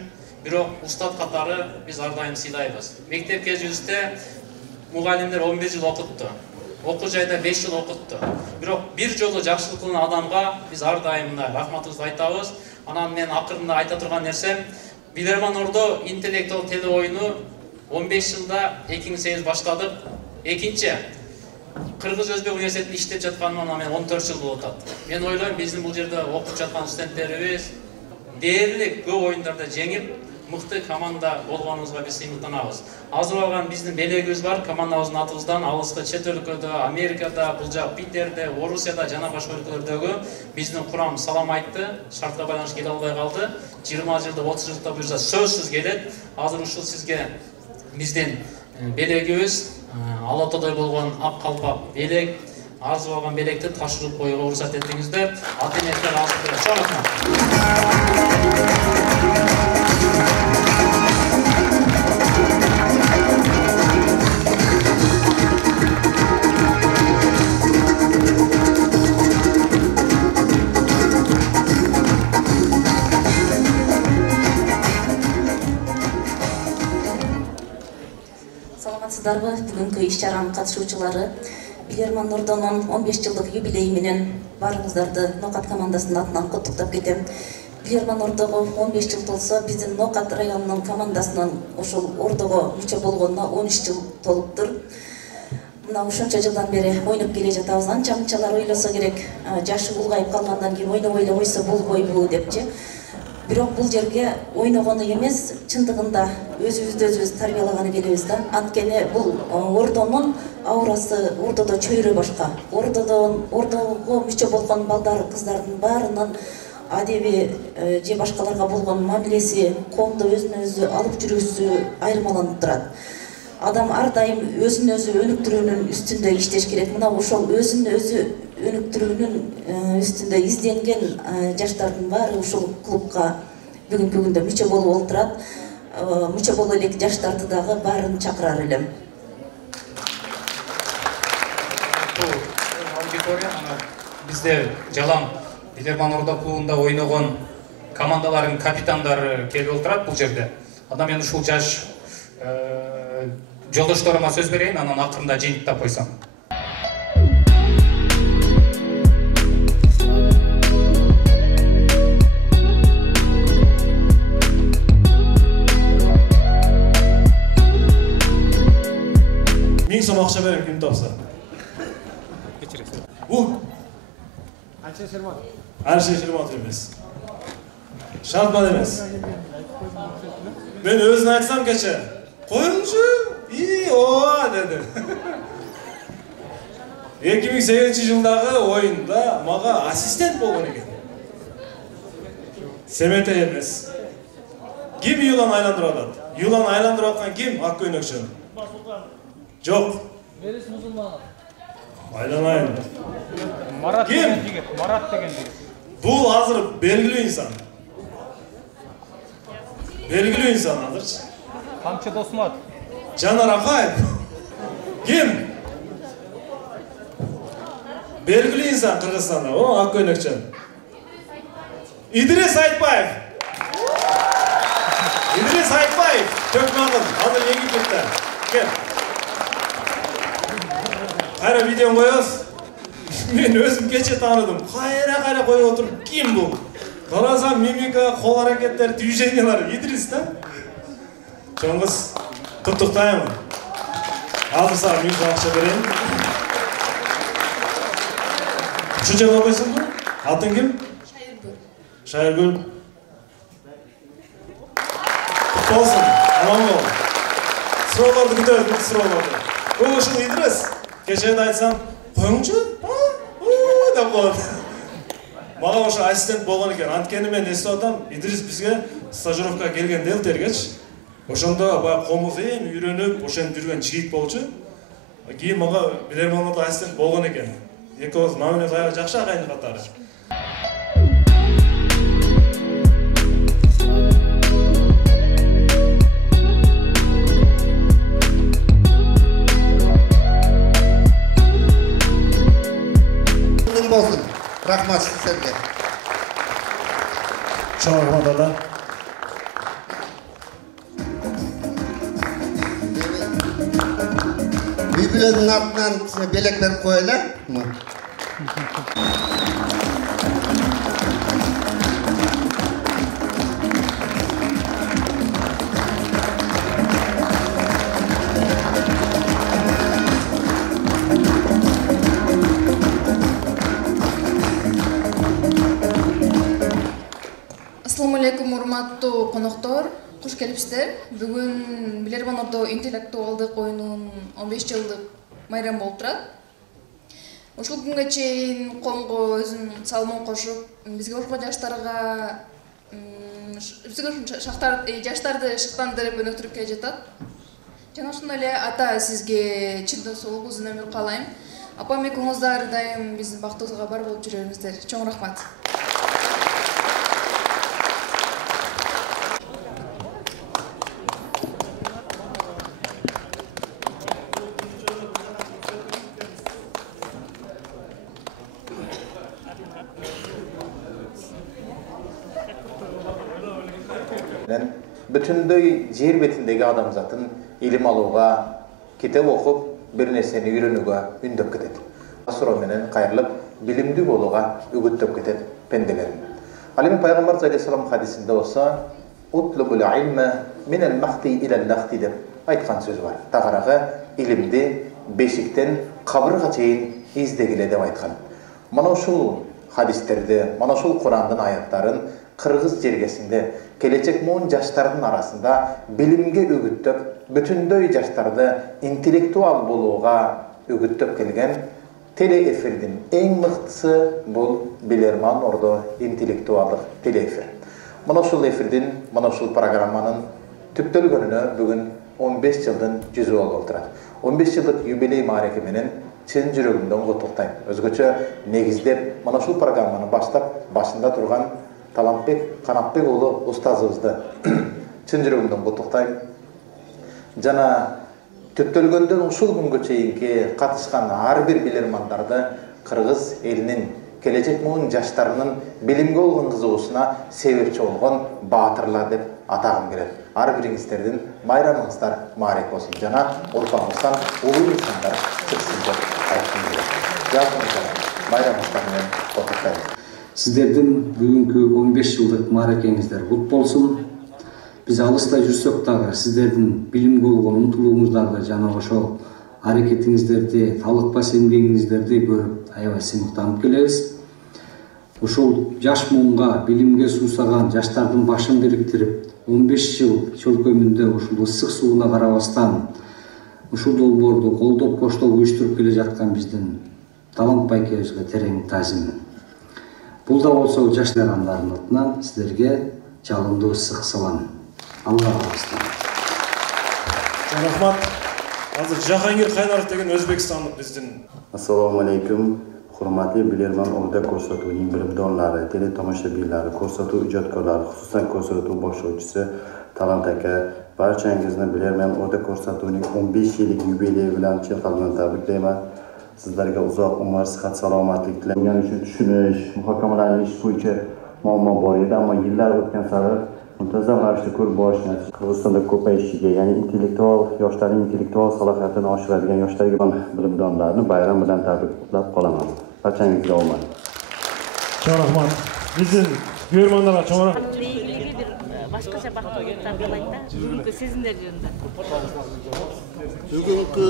бирок устат катары биз ар дайым сыйлайбыз. Мектеп кезибизде мугалимдер 11 жыл окутту. Окуу жайда 5 жыл окутту. Бирок бир жолу жакшылык кылган адамга биз ар дайым рахматыбызды айтабыз. Анан мен акырында айта турган нерсем, Билерман Ордо интеллектуал телеоюну 15 жылда 2008 баштадык. Экинчи, Кыргыз Өзбек университетинде иштеп жатканыма мен 14 жыл болуп атат. Мен ойлойм, биздин бул жерде окуп жаткан студенттерибиз дээрлик көп оюндарда жеңип, мыкты команда болгонубузга биз сыймыктанабыз. Азыр алган биздин белегибиз бар, командабыздын атыбыздан алыскы чет өлкөдө, Америкада, бул жак Питерде, Орусияда жана башка өлкөлөрдөгү биздин курам салам айтты, шартка байланыш келе албай калды. 20 жылда, 30 жылда буюрса сөзсүз келет. Азыр ушул сизге биздин белегибиз ала тодой болгон ак калпак белек, арзу алган белекти ташырып коюуга уруксат этиңиздер. Ата-энеңизге ыраазычылык берем. Чоң рахмат. Саламатсыздарбы, бүгүнкү иш-чаранын катышуучулары. Билерман Ордонун 15 жылдык юбилейи менен баарыңыздарды Нокат командасынын атынан куттуктап кетем. Билерман Ордого 15 жыл толсо, биздин Нокат районунун командасынын ошол Ордого мүчө болгонуна 13 жыл толуптур. Мына ушунча жылдан бери ойноп келе жатабыз. Анча-мынчалар ойлосо керек, жашы улгайып калгандан кийин ойнобой эле койсо болбойбу депчи. Бирок бул жерге ойногону эмес, чындыгында өзүбүздү өзүбүз тарбиялаганы келебиз да. Анткени бул Ордонун аурасы Ордодо чөйрө башка. Ордого мүчө болгон балдар, кыздардын баарынын адеби же башкаларга болгон мамилеси, коомдо өзүнө өзү алып жүрүүсү айырмаланып турат. Адам ар дайым өзүн өзү өнүктүрүүнүн үстүндө иштеш керек. Мына ошол өзүн өзү өнүктүрүүнүн үстүндө изденген жаштардын баары ушул клубка бүгүнкү күндө мүчө болуп олтурат. Мүчө боло элек жаштарды дагы баарын чакырар элем. Бул аудитория бизде жалаң Билерман Ордо клубунда ойногон командалардын капитандары келип олтурат бул жерде. Анда мен ушул жаш жолдошторума сөз берейин, анан акырында жыйынтыктап койсом. Миң сом акча берем ким тапса. Бул Альшер Шермат. Альшер Шермат эмес. Шартман эмес. Мен өзүн айтсам кече. Коюңчу, ооба деди. 2008 жылдагы оюнда мага ассистент болгон экен. Семете эмес. Ким юлан айландырып атат? Юлан айландырып аткан ким? Ак көйнөкчү. Жок. Берис мусулман. Айланайын. Марат Ким? деген жигит. Марат деген жигит. Бул азыр белгилүү инсан. Белгилүү инсан азырчы. Камчы Досмат. Жанар Акаев. Ким? Белгилүү инсан Кыргызстанда. О, ак көйнөкчү. Идрис Айтбаев. Идрис Айтбаев. Төкмагын. Азыр Египетте. Кел. Кайра видеону коебуз. Мен өзүм кече тааныдым. Кайра коюп отуруп, ким бул? Карасам мимика, кол аракеттер, движениялар Идрис да? Чоңгуз, куттуктаймын. Азыр сага 1000 сом акча берейин. Ушул жерде окуйсуңбу? Атың ким? Шайыргүл. Куту болсун, аман бол. Суроолорду күтөбүз, суроолорду. Бул ушул Идрис. Кече айтсам, коюңчу? Деп коет. Мага ошо ассистент болгон экен. Анткени мен эстеп атам, Идрис бизге стажировка келген дел тергеч. Ошондо баягы комуз эң үйрөнүп, ошентип жүргөн жигит болчу. Кийин мага Билерман Ордо ассистент болгон экен. Экөөбүз мамилебиз аябай жакшы агайын катары. Болсын. Рахмат сіздерге. Чоң командада. Үй-бүлөнүн атынан белек берип коелу. Assalamu alaikum урматтуу коноктор, куш келипсиздер. Бүгүн Билерман Ордо интеллектуалдык оюнунун 15 жылдык майрамы болуп турат. Ушул күнгө чейин коомго өзүнүн салымын кошуп, бизге ошко жаштарды шыктандырып өнүктүрүп келе жатат. Жана ошондой эле ата сизге чындык соолук, узун өмүр каалайм. Апам экөөңүз ар дайым биздин бактыбызга бар болуп жүрө бериңиздер. Чоң рахмат. Bütünдөй жер бетиндеги адамзатын илим алууга, китеп окуп, бир нерсени үйрөнүүгө үндөп кетет. суроо менен кайрылып билимдүү болууга үгүттөп кетет пенделерин. Ал эми пайгамбар алейхиссалам хадисинде болсо утлубул илма минал махти илал лахти деп айткан сөз бар. Тагыраагы илимди бешиктен кабырга чейин издегиле деп айткан. Мына ушул хадистерде, мына ушул Курандын аяттарын кыргыз жергесинде келечек муун жаштардын арасында билимге үгүттөп, бүтүндөй жаштарды интеллектуал болууга үгүттөп келген телеэфирдин эң мыктысы бул Билерман Ордо интеллектуалдык телеэфир. Мына ушул эфирдин, мына ушул программанын түптөлгөнүнө бүгүн 15 жылдын жүзү болуп турат. 15 жылдык юбилей маареке менен чын жүрөгүмдөн куттуктайм. Өзгөчө негиздеп мына ушул программаны баштап башында турган Талантбек Канатбек уулу устазыбызды чын жүрөгүмдөн куттуктайм. Жана түптөлгөндөн ушул күнгө чейинки катышкан ар бир билермандарды кыргыз элинин келечек муун жаштарынын билимге болгон кызыгуусуна себепчи болгон баатырлар деп атагым келет. Ар бириңиздердин байрамыңыздар маарек болсун жана урпагыңыздан улуу инсандар чыксын деп айткым келет. Жалпыңыздар байрамыңыздар менен куттуктайм. Сиздердин бүгүнкү 15 жылдык маарекеңиздер кут болсун. Биз алыста жүрсөк дагы сиздердин билимге болгон умтулууңуздарды жана ошол аракетиңиздерди, талыкпас эмгегиңиздерди көрүп аябай сыймыктанып келебиз. Ушул жаш муунга билимге суусаган жаштардын башын бириктирип, 15 жыл чөлкөмүндө ушул ысык сууна карабастан ушул долбоорду колдоп коштоп уюштуруп келе жаткан биздин Талант байкебизге терең таазим. Бул да болсо жаш жарандардын атынан сиздерге жалындуу ысык салам. Алла разы болсун. Рахмат. Азыр Жахангир Кайнаров деген Өзбекстандык биздин. Assalomu alaykum. Hurmatli Bilirman Orda ko'rsatuvining bilimdonlari, teletomoshabinlari, ko'rsatuv ijodkorlari, xususan ko'rsatuv boshlovchisi Talant aka, barchangizni Bilirman Orda ko'rsatuvining 15 yillik yubileyi bilan chin qalbdan tabriklayman. Sizlarga uzoq umr, sihat, salomatlik tilayman. Uchun tushunish, muhokamalanish bo'yicha muammo bor edi, ammo yillar o'tgan sari muntazam ravishda ko'rib borishni Qirg'izistonda ko'payishiga, ya'ni intellektual yoshlarning intellektual salohiyatini oshiradigan yoshlarga bilimdonlarni bayram bilan tabriklab qolaman. Barchangizga omad. Çok rahmat. Bizim görmanlara çok rahmat. Başkaça baktıktan kalayım da bugünkü sezinler yönünde. Bugünkü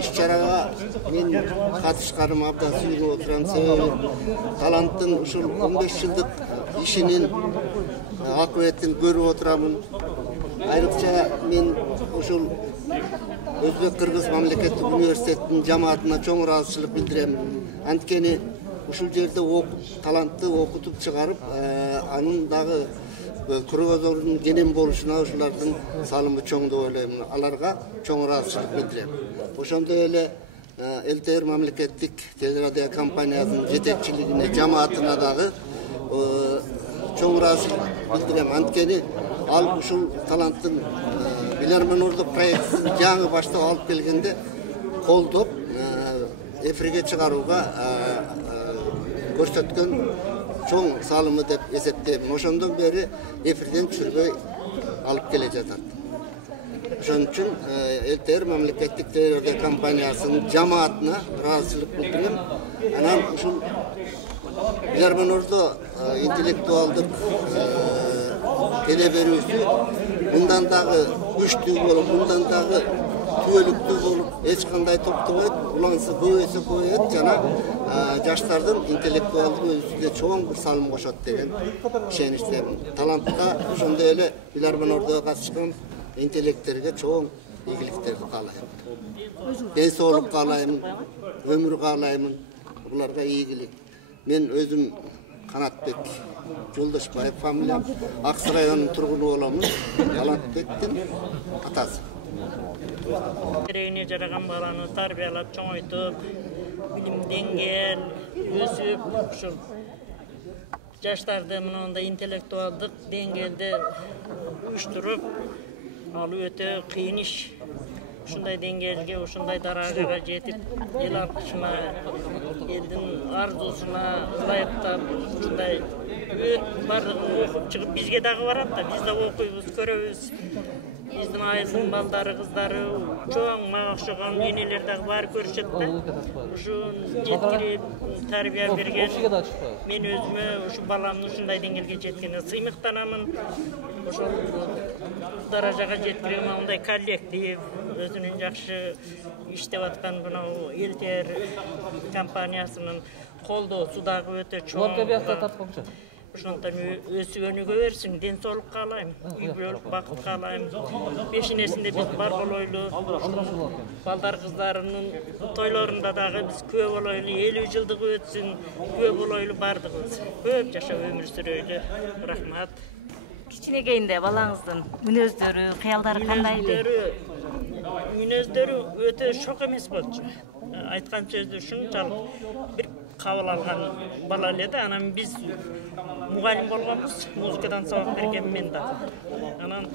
iş-çaraga men katışkanım abdan suyunup oturam. Sebebi Talanttın uşul 15 yıllık işinin akıbetini görüp oturamın. Ayrıca men uşul Özbek-Kırgız Mamleketlik Üniversitetinin cemaatine çok razıçılık bildirem. Antkeni uşul jerde Talantты okutup çıkarıp, anın dağı Kırgızor'un genen boluşuna uşulardın salımı çoğundu oylayım. Alarga çoğun razıçılık bildirem. Oşonda öyle LTR Mamleketlik Teleradyo Kampanyasının yetekçiliğine, cemaatine dağı çoğun razıçılık bildirem. Antkeni al uşul Talanttın Bilirman Orda proyektini жаңы başta alıp gelgende koldop efirge çıgaruga көрсөткөн çoğun salımı dep esepteyim. Oşondan beri efirden çürgöy alıp gele jatat. Oşon üçün LTR Mamleketlik Teleradyo Kampanyasının cemaatine razıçılık bildirem. Anan uşul Bilirman Orda intellektualdık teleberüsü bundan dağı güçlü olup, bundan dağı tüyölüklü olup, hiç kanday toptuğuyet, ulansı koyuyesi koyuyet, jana jaştardın intellektualdık özüsüge çoğun bir salım koşat degen işenişlerim. Talantta şunda öyle Bilirman Orda katışkan intellekterge çoğun iyiliklerdi kalayım. Densoğluk kalayım, ömür kalayım, bunlarga iyilik. Men özüm Kanatbek Жолдошбаев фамилиям, Аксы районунун тургуну боламын. Талантбектин атасы. Керегине жараган баланы тарбиялап чоңойтуп, билимденген, өсүп, ушул жаштарды мындай интеллектуалдык деңгээлде уюштуруп, ал өтө кыйын иш. Ушундай деңгээлге, ушундай даражага жетип, эл алкышына, элдин арзусуна ылайыктап, ушундай бардыгын окуп чыгып бизге дагы барат да, биз да окуйбуз, көрөбүз. биздин айылдын балдары кыздары чоң мага окшогон энелер дагы баары көрүшөт да. Ушун жеткирип тарбия берген мен өзүмө ушу баламдын ушундай деңгээлге жеткенине сыймыктанамын. Ошол даражага жеткирген мындай коллектив өзүнүн жакшы иштеп аткан мынау Элтер компаниясынын колдоосу дагы өтө чоң. Ошондон өсүгөнүгө берсин, ден соолук каалайм, үй бүлөлүк бакыт каалайм. Бешинесинде биз бар болойлу. Балдар кыздарынын тойлорунда дагы биз көп болойлу, 50 жылдыгы өтсүн, көп болойлу бардыгыбыз. Көп жашап өмүр сүрөйлү. Рахмат. Кичинекейинде балаңыздын мүнөздөрү, кыялдары кандайды? Мүнөздөрү өтө шок эмес болчу. Айткан сөздү ушунчалык бир кабыл алган бала эле да. Анан биз мугалим болгонбуз, музыкадан сабак берген мен да. Анан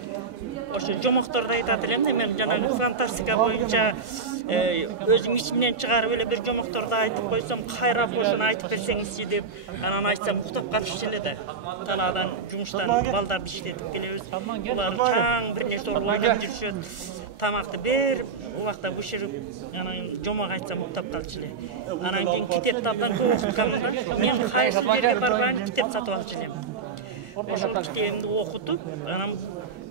ошо жомокторду айтат элем да, мен жанагы фантастика боюнча өзүм ичимден чыгарып эле бир жомокторду айтып койсом, кайрап ошону айтып берсеңизчи деп, анан айтсам уктап калышчу эле да. Талаадан жумуштан балдарды иштетип келебиз. Булар чаң бир нерсе ойлоп жүрүшөт. Тамакты берип, убакта бышырып, анан жомок айтсам уктап калчу эле. Анан кийин китепти абдан көп окутканмын да. Мен кайсы жерге барбайын, китеп сатып алчу элем. Ошол китебимди окутуп, анан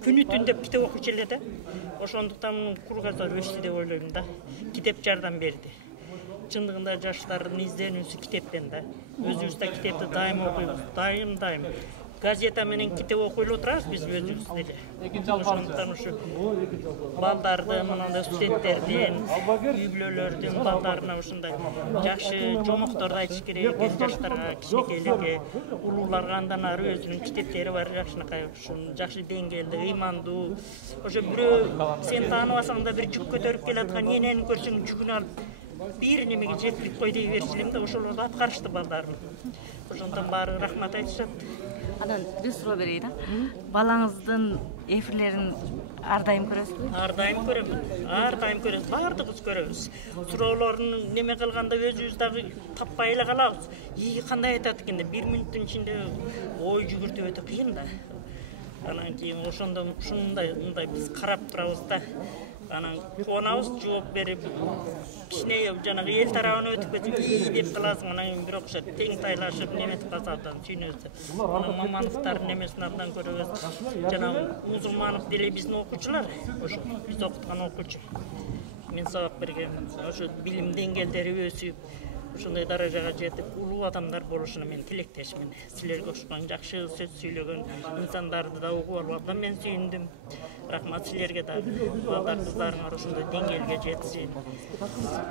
күнү түн деп китеп окучу эле да. Ошондуктан кургаздар өстү деп ойлойм да. Китеп жардам берди. Чындыгында жаштардын изденүүсү китептен да. Өзүбүз да китепти дайым окуйбуз, дайым. Газета менен китеп окуйлуп отурабыз биз өзүбүз деле. Ошондуктан ушу балдарды, мындай студенттердин, үй бүлөлөрдүн балдарына ушундай жакшы жомокторду айтыш керек экен жаштарга, кичинекейлерге, улууларга андан ары өзүнүн китептери бар, жакшынакай жакшы деңгээлде, ыймандуу. Ошо бирөө сен тааныбасаң да бир жүк көтөрүп келаткан энени көрсөң жүгүн алып бир немеге жеткирип кой дей берчү элем да, ошолорду аткарышты балдарым. Ошондон баары рахмат айтышат. Анан бир суроо берейин. Балаңыздын эфирлерин ар дайым көрөсүзбү? Ар дайым көрөбүз, баардыгыбыз көрөбүз. Суроолорун неме кылганда өзүбүз дагы таппай эле калабыз. Кандай айтат экен деп 1 мүнөттүн ичинде ой жүгүртүү өтө кыйын да. Анан кийин ошондон мындай биз карап турабыз да. Анан кубанабыз, жооп берип, кичине жанагы эл тарабына өтүп кетип, деп каласың, анан бирок ошо тең тайлашып неметип калса абдан сүйүнөбүз. Анан Мамановдун немесин абдан көрөбүз. Жанагы Музулманов деле биздин окуучулар, ошо биз окуткан окуучу. Мен сабак берген, ошо билим деңгээлдери өсүп, ушундай даражага жетип, улуу адамдар болушуна мен тилектешмин. Силерге окшогон жакшы сөз сүйлөгөн инсандарды да угуп алып абдан мен сүйүндүм. Рахмат силерге да. Балдар кыздарыңар ушундай деңгээлге жетсин.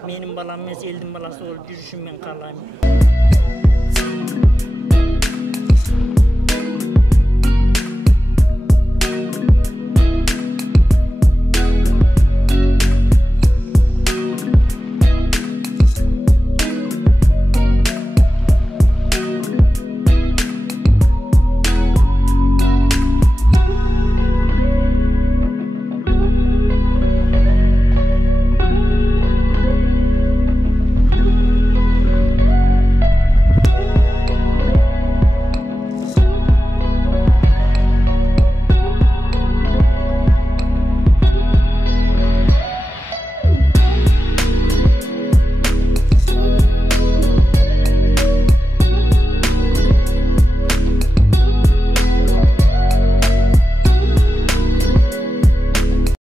Менин балам эмес, элдин баласы болуп жүрүшүн мен каалайм.